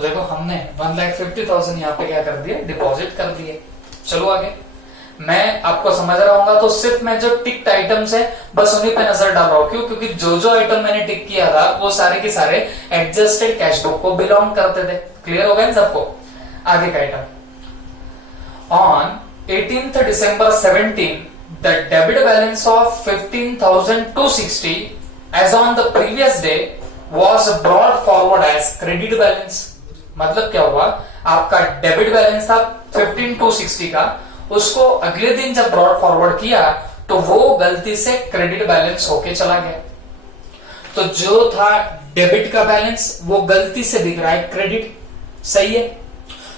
तो देखो हमने 1,50,000 यहाँ पे क्या कर दिया, डिपॉजिट कर दिए। चलो आगे, मैं आपको समझ रहा हूँ तो सिर्फ मैं जो टिक्ड आइटम्स है बस उन्हीं पे नजर डाल रहा हूँ। क्यों? क्योंकि जो जो आइटम मैंने टिक किया था वो सारे के सारे एडजस्टेड कैश बुक को बिलोंग करते थे। क्लियर हो गया इन सबको? आगे का item, on 18th December 17 the debit balance of 15,260 as on the previous day was brought forward as credit balance। मतलब क्या हुआ, आपका डेबिट बैलेंस था 15,260 का, उसको अगले दिन जब ब्रॉड फॉरवर्ड किया तो वो गलती से क्रेडिट बैलेंस होके चला गया। तो जो था डेबिट का बैलेंस वो गलती से दिख रहा है क्रेडिट। सही है?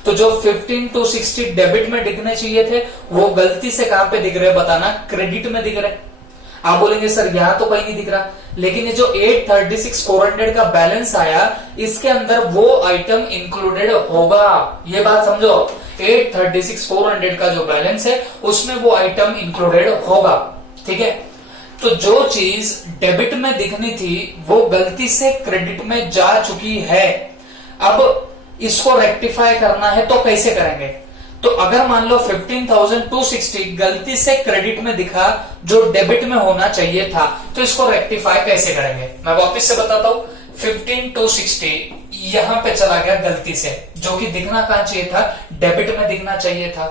तो जो 15,260 डेबिट में दिखने चाहिए थे वो गलती से कहां पे दिख रहे हैं बताना, क्रेडिट में दिख रहे। आप बोलेंगे सर यहां तो कहीं नहीं दिख रहा, लेकिन ये जो 836,400 का बैलेंस आया इसके अंदर वो आइटम इंक्लूडेड होगा। ये बात समझो, 836,400 का जो बैलेंस है उसमें वो आइटम इंक्लूडेड होगा। ठीक है? तो जो चीज डेबिट में दिखनी थी वो गलती से क्रेडिट में जा चुकी है। अब इसको रेक्टिफाई करना है तो कैसे करेंगे? तो अगर मान लो 15,260 गलती से क्रेडिट में दिखा जो डेबिट में होना चाहिए था, तो इसको रेक्टिफाई कैसे करेंगे? मैं वापस से बताता हूं, 15,260 यहां पे चला गया गलती से, जो कि दिखना कहां चाहिए था, डेबिट में दिखना चाहिए था।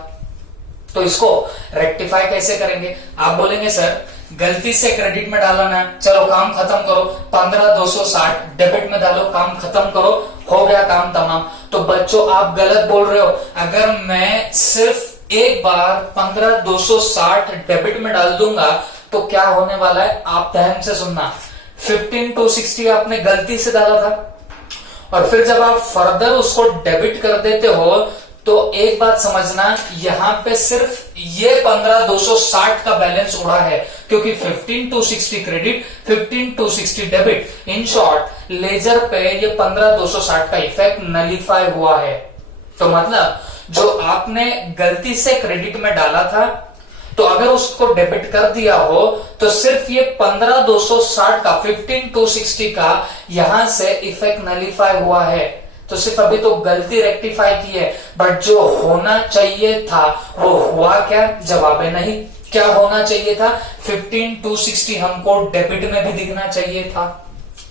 तो इसको रेक्टिफाई कैसे करेंगे? आप बोलेंगे सर गलती से क्रेडिट में डाला ना, चलो काम खत्म करो, 15,260 डेबिट में डालो, काम खत्म करो, हो गया काम तमाम। तो बच्चों आप गलत बोल रहे हो। अगर मैं सिर्फ एक बार 15,260 डेबिट में डाल दूंगा तो क्या होने वाला है, आप ध्यान से सुनना। 15,260 आपने गलती से डाला था और फिर जब आप फर्दर उसको डेबिट कर देते हो तो एक बात समझना, यहां पे सिर्फ ये 15,260 का बैलेंस उड़ा है, क्योंकि 15,260 credit 15,260 debit. In short ledger पे ये 15,260 का इफेक्ट नलीफाई हुआ है। तो मतलब जो आपने गलती से क्रेडिट में डाला था तो अगर उसको डेबिट कर दिया हो तो सिर्फ ये 15,260 का 15,260 का यहां से इफेक्ट नलीफाई हुआ है। तो सिर्फ अभी तो गलती रेक्टिफाई की है, बट जो होना चाहिए था वो हुआ क्या? जवाब है नहीं। क्या होना चाहिए था? 15,260 हमको डेबिट में भी दिखना चाहिए था।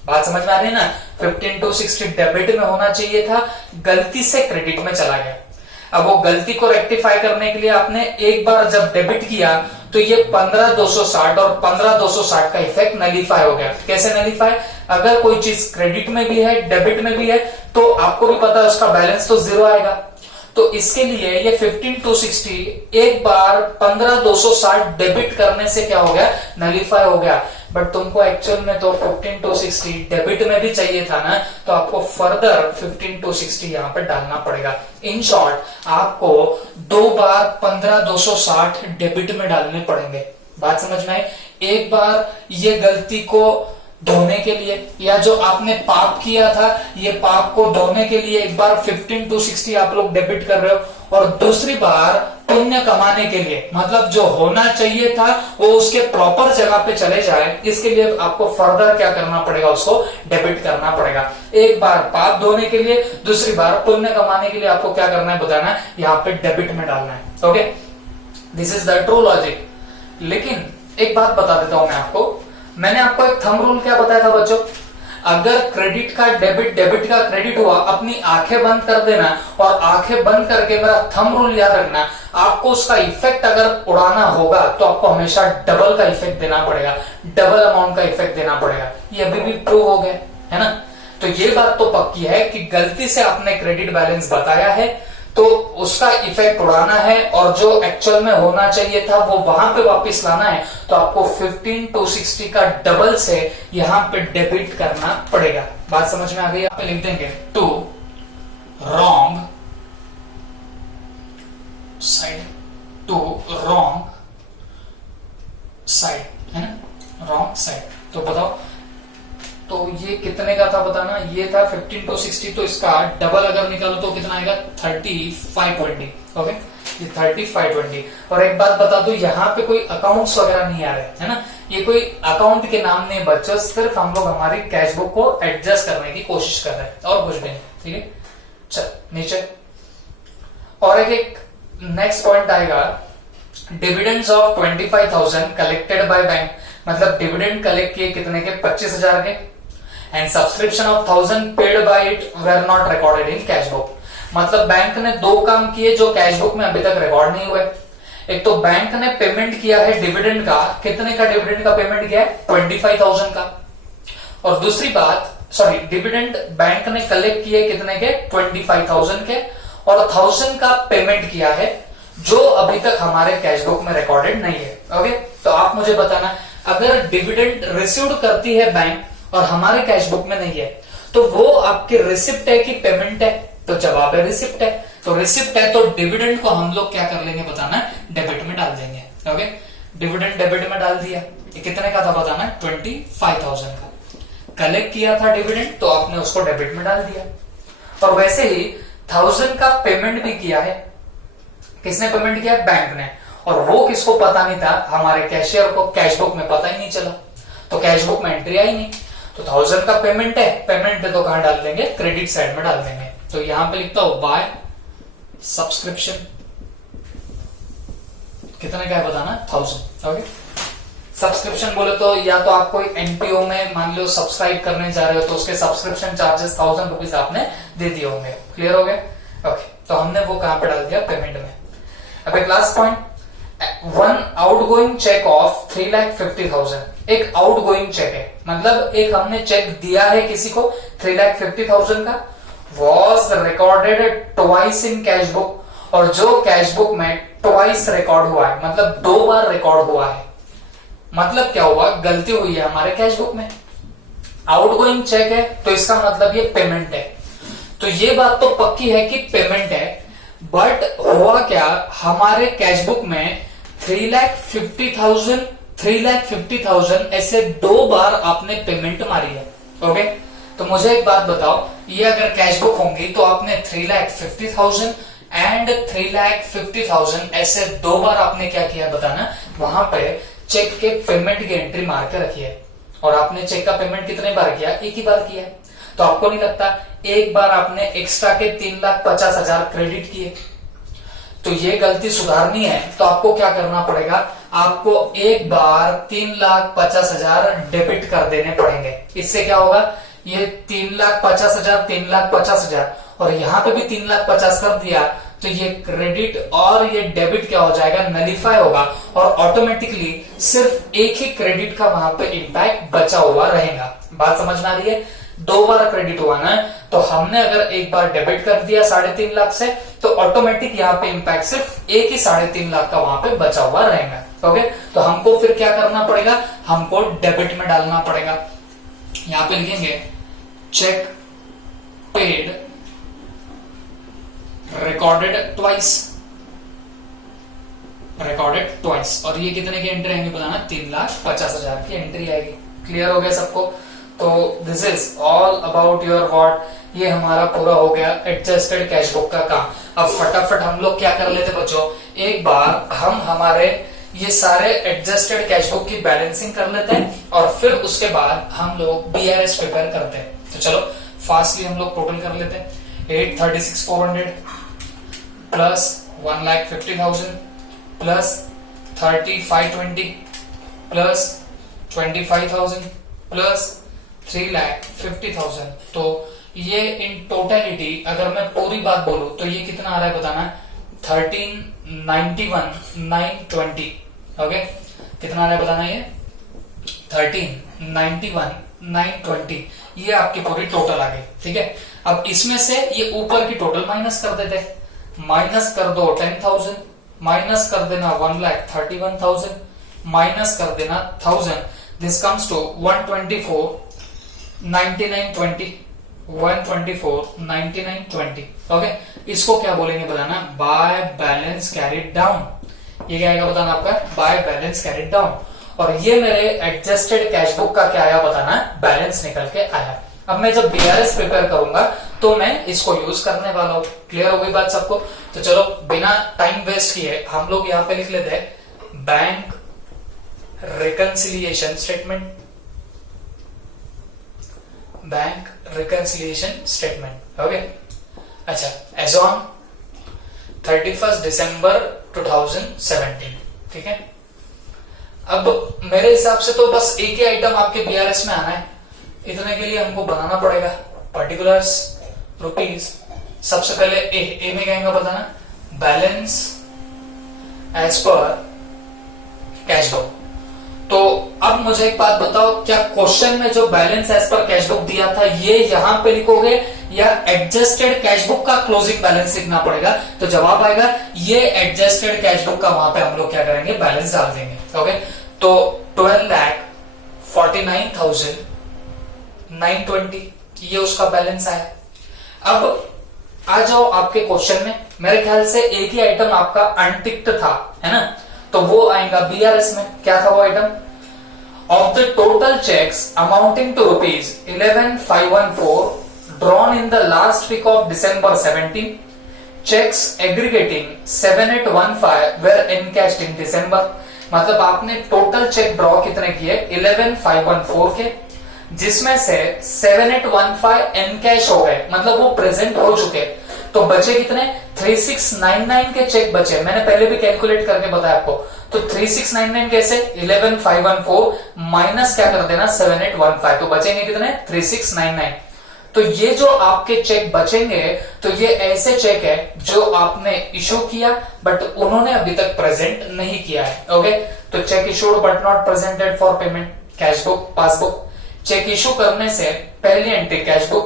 बात समझ में आ रही है ना? 15,260 डेबिट में होना चाहिए था, गलती से क्रेडिट में चला गया। अब वो गलती को रेक्टिफाई करने के लिए आपने एक बार जब डेबिट किया तो ये 15,260 और 15,260 का इफेक्ट नलीफाई हो गया। कैसे नलीफाई? अगर कोई चीज क्रेडिट में भी है डेबिट में भी है तो आपको भी पता है उसका बैलेंस तो जीरो आएगा। तो इसके लिए ये 15,260 एक बार 15,260 डेबिट करने से क्या हो गया, नलीफाई हो गया। बट तुमको एक्चुअल में तो 15,260 डेबिट में भी चाहिए था ना, तो आपको फर्दर 15,260 यहां पर डालना पड़ेगा। इन शॉर्ट आपको दो बार 15,260 डेबिट में डालने पड़ेंगे। बात समझ में आई? एक बार ये गलती को धोने के लिए, या जो आपने पाप किया था ये पाप को धोने के लिए एक बार 15,260 आप लोग डेबिट कर रहे हो, और दूसरी बार पुण्य कमाने के लिए, मतलब जो होना चाहिए था वो उसके प्रॉपर जगह पे चले जाए, इसके लिए आपको फर्दर क्या करना पड़ेगा, उसको डेबिट करना पड़ेगा। एक बार पाप धोने के लिए, दूसरी बार पुण्य कमाने के लिए आपको क्या करना है बताना, यहाँ पे डेबिट में डालना है। Okay, this is the true logic. लेकिन एक बात बता देता हूं मैं आपको, मैंने आपको एक थंब रूल क्या बताया था बच्चों, अगर क्रेडिट का डेबिट, डेबिट का क्रेडिट हुआ, अपनी आंखें बंद कर देना और आंखें बंद करके मेरा थंब रूल याद रखना। आपको उसका इफेक्ट अगर उड़ाना होगा तो आपको हमेशा डबल का इफेक्ट देना पड़ेगा, डबल अमाउंट का इफेक्ट देना पड़ेगा। ये अभी भी प्रूव हो गया है ना? तो ये बात तो पक्की है कि गलती से आपने क्रेडिट बैलेंस बताया है तो उसका इफेक्ट उड़ाना है, और जो एक्चुअल में होना चाहिए था वो वहां पे वापस लाना है, तो आपको 15,260 का डबल से यहां पे डेबिट करना पड़ेगा। बात समझ में आ गई? आप लिख देंगे to wrong side, to wrong side, है ना? Wrong side. तो बताओ, तो ये कितने का था बताना, ये था 15,260, तो इसका डबल अगर निकालो तो कितना आएगा, 3520। ओके, ये 3520। और एक बात बता दो, यहाँ पे कोई अकाउंट्स वगैरह नहीं आ रहे, है ना? ये कोई अकाउंट के नाम नहीं बच्चों, सिर्फ हम लोग हमारी कैश बुक को एडजस्ट करने की कोशिश कर रहे हैं और कुछ भी नहीं। ठीक है, चल नीचे और एक नेक्स्ट पॉइंट आएगा, dividends of 25,000 collected by bank, मतलब डिविडेंड कलेक्ट किए कितने के 25,000 के, and subscription of 1,000 paid by it were not recorded in cash book. मतलब बैंक ने दो काम किए जो कैश बुक में अभी तक रिकॉर्ड नहीं हुए। एक तो बैंक ने पेमेंट किया है डिविडेंड का, कितने का डिविडेंड का पेमेंट किया है 25,000 का, और दूसरी बात सॉरी डिविडेंड बैंक ने कलेक्ट किए कितने के 25,000 के, और 1,000 का पेमेंट किया है जो अभी तक हमारे कैश बुक में रिकॉर्डेड नहीं है। ओके, तो आप मुझे बताना, अगर डिविडेंड रिसीव्ड करती है बैंक और हमारे कैश बुक में नहीं है तो वो आपकी रिसिप्ट है कि पेमेंट है? तो जवाब है रिसिप्ट है। तो रिसिप्ट है तो डिविडेंड को हम लोग क्या कर लेंगे बताना, डेबिट में डाल देंगे। ओके, डिविडेंड डेबिट में डाल दिया, ये कितने का था बताना, 25,000 का। कलेक्ट किया था डिविडेंड तो आपने उसको डेबिट में डाल दिया, और वैसे ही 1,000 का पेमेंट भी किया है। किसने पेमेंट किया? बैंक ने, और वो किसको पता नहीं था, हमारे कैशियर को कैश बुक में पता ही नहीं चला, तो कैश बुक में एंट्री आई नहीं। तो 1,000 का पेमेंट है, पेमेंट है तो कहां डाल देंगे, क्रेडिट साइड में डाल देंगे। तो यहां पे लिखता हूं बाय सब्सक्रिप्शन, कितने का है बताना, 1,000। ओके, सब्सक्रिप्शन बोले तो या तो आपको एनपीओ में मान लो सब्सक्राइब करने जा रहे हो तो उसके सब्सक्रिप्शन चार्जेस 1,000 रुपीज आपने दे दिए होंगे। क्लियर हो गया? ओके, तो हमने वो कहां पे डाल दिया, पेमेंट में। अब एक last point, one outgoing cheque of 3,50,000, एक आउटगोइंग चेक है, मतलब एक हमने चेक दिया है किसी को 3,50,000 का, was recorded twice in cash book, और जो कैश बुक में ट्वाइस रिकॉर्ड हुआ है, मतलब 2 बार रिकॉर्ड हुआ है। मतलब क्या हुआ, गलती हुई है हमारे कैश बुक में। आउटगोइंग चेक है तो इसका मतलब ये पेमेंट है, तो ये बात तो पक्की है कि पेमेंट है। बट हुआ क्या, हमारे कैश बुक में 3,50,000 ऐसे 2 बार आपने पेमेंट मारी है। ओके, तो मुझे एक बात बताओ, ये अगर कैश बुक होंगी तो आपने 3,50,000 एंड 3,50,000 ऐसे 2 बार आपने क्या किया बताना, वहां पे चेक के पेमेंट की एंट्री मार के रखी है। और आपने चेक का पेमेंट कितने बार किया, एक ही बार किया। तो आपको नहीं लगता एक बार आपने एक्स्ट्रा के 3,50,000 क्रेडिट किए, तो ये गलती सुधारनी है तो आपको क्या करना पड़ेगा, आपको एक बार 3,50,000 डेबिट कर देने पड़ेंगे। इससे क्या होगा, ये 3,50,000 3,50,000 और यहां पे भी 3,50,000 कर दिया तो ये क्रेडिट और ये डेबिट क्या हो जाएगा, नलिफाई होगा, और ऑटोमेटिकली सिर्फ एक ही क्रेडिट का वहां पे इंपैक्ट बचा हुआ रहेगा। बात समझ में आ रही है? 2 बार क्रेडिट हुआ ना, तो हमने अगर एक बार डेबिट कर दिया 3.5 लाख से, तो ऑटोमेटिक यहाँ पे इंपैक्ट सिर्फ एक ही 3.5 लाख का वहां पे बचा हुआ रहेगा। ओके, तो हमको फिर क्या करना पड़ेगा, हमको डेबिट में डालना पड़ेगा। यहां पे लिखेंगे चेक पेड रिकॉर्डेड ट्वाइस, और ये कितने की एंट्री आएंगे बताना, 3,50,000 की एंट्री आएगी। क्लियर हो गया सबको? तो this is all about your what, ये हमारा पूरा हो गया एडजस्टेड कैश बुक का काम। अब फटाफट हम लोग क्या कर लेते बच्चों, एक बार हम हमारे ये सारे एडजस्टेड कैश बुक की बैलेंसिंग कर लेते हैं, और फिर उसके बाद हम लोग बीआरएस प्रिपेयर करते हैं। तो चलो फास्टली हम लोग टोटल कर लेते हैं। 836,400 प्लस 1,50,000 प्लस 30,520 प्लस 25,000 प्लस 3,50,000। तो ये इन टोटलिटी अगर मैं पूरी बात बोलूं तो ये कितना आ रहा है बताना, 1391,920। ओके, कितना आ रहा है बताना, ये 1391,920, ये आपकी पूरी टोटल आ गई। ठीक है, अब इसमें से ये ऊपर की टोटल माइनस कर देते, माइनस कर दो 10,000, माइनस कर देना 1,31,000, माइनस कर देना 1,000, दिस कम्स टू 124,9920, 124,9920। ओके, इसको क्या बोलेंगे बताना, बाय बैलेंस कैरिड डाउन। ये क्या आएगा बताना आपका, बाय बैलेंस कैरिड डाउन। और ये मेरे एडजस्टेड कैश बुक का क्या आया बताना, बैलेंस निकल के आया। अब मैं जब बीआरएस प्रिपेयर करूंगा तो मैं इसको यूज करने वाला हूं। क्लियर हो गई बात सबको? तो चलो बिना टाइम वेस्ट किए हम लोग यहां पे लिख लेते हैं bank reconciliation statement, bank reconciliation statement. Okay, अच्छा, एज ऑन 31 दिसंबर 2017, ठीक है। अब मेरे हिसाब से तो बस एक ही आइटम आपके बीआरएस में आना है, इतने के लिए हमको बनाना पड़ेगा पर्टिकुलर्स रुपीज। सबसे पहले ए में कहेंगे बताना balance as per cash book. तो अब मुझे एक बात बताओ, क्या क्वेश्चन में जो balance as per cash book दिया था ये यहां पे लिखोगे या एडजस्टेड कैश बुक का क्लोजिंग बैलेंस लिखना पड़ेगा? तो जवाब आएगा ये एडजस्टेड कैश बुक का, वहां पे हम लोग क्या करेंगे, बैलेंस डाल देंगे। ओके, तो 12,49,920 ये उसका बैलेंस आया। अब आ जाओ आपके क्वेश्चन में, मेरे ख्याल से एक ही आइटम आपका अनटिक्ड था, है ना, तो वो आएगा बीआरएस में। क्या था वो item? Of the total cheques amounting to ₹11,514 drawn in the last week of December 17, checks aggregating 7,815 were encashed in December। मतलब आपने टोटल चेक ड्रॉ कितने किए? 11,514 के, जिसमें से 7,815 एनकैश हो गए, मतलब वो प्रेजेंट हो चुके। तो बचे कितने? 3,699 के चेक बचे। मैंने पहले भी कैलकुलेट करके बताया आपको। तो 3,699 कैसे? 11,514 माइनस क्या कर देना, 7,815, तो बचेंगे कितने? 3,699। तो ये जो आपके चेक बचेंगे, तो ये ऐसे चेक है जो आपने इशू किया बट उन्होंने अभी तक प्रेजेंट नहीं किया है। ओके, तो cheque issued but not presented for payment, cash book, passbook. Cheque issue करने से पहली एंट्री कैश बुक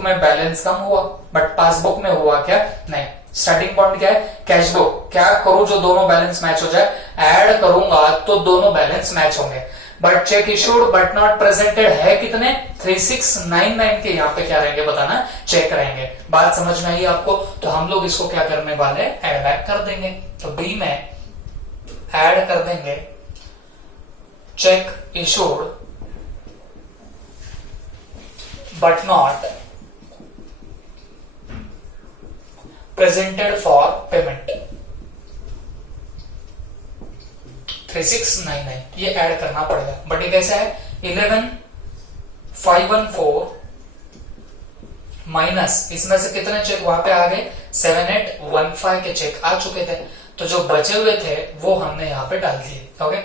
में बैलेंस कम हुआ, बट पासबुक में हुआ क्या? नहीं। स्टार्टिंग पॉइंट क्या है? Cash book. क्या करूं जो दोनों बैलेंस मैच हो जाए? ऐड करूंगा तो दोनों बैलेंस मैच होंगे। But check issued but not presented है कितने? 3,699 के। यहाँ पे क्या रहेंगे बताना, चेक रहेंगे। बात समझ में आई आपको? तो हम लोग इसको क्या करने वाले, ऐड बैक कर देंगे। तो बी में ऐड कर देंगे check issued but not presented for payment 3,699, ये ऐड करना पड़ेगा। बट ये कैसा है? 11,514 माइनस इसमें से कितने चेक वहां पे आ गए? 7,815 के चेक आ चुके थे, तो जो बचे हुए थे वो हमने यहाँ पे डाल दिए। ओके,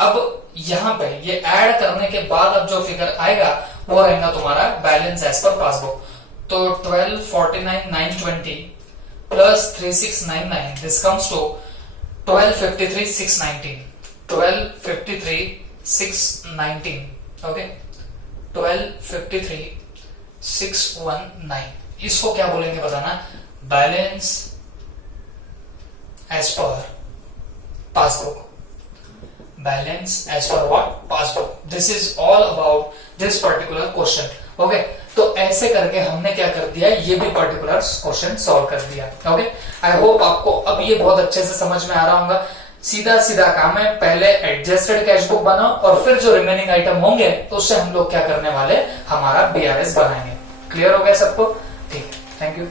अब यहाँ पे ये ऐड करने के बाद अब जो फिगर आएगा वो रहेगा तुम्हारा बैलेंस एज पर पासबुक। तो 12,49,920 plus 3,699, this comes to 12,53,619। 12,53,619, okay, 12,53,619। इसको क्या बोलेंगे बताना? Balance as per passbook. Balance as per what? Passbook. This is all about this particular question. Okay, तो ऐसे करके हमने क्या कर दिया, ये भी पर्टिकुलर क्वेश्चन सॉल्व कर दिया। ओके, आई होप आपको अब ये बहुत अच्छे से समझ में आ रहा होगा। सीधा सीधा काम है, पहले एडजस्टेड कैश बुक बनाओ और फिर जो रिमेनिंग आइटम होंगे तो उससे हम लोग क्या करने वाले, हमारा बीआरएस बनाएंगे। क्लियर हो गया सबको? ठीक, थैंक यू।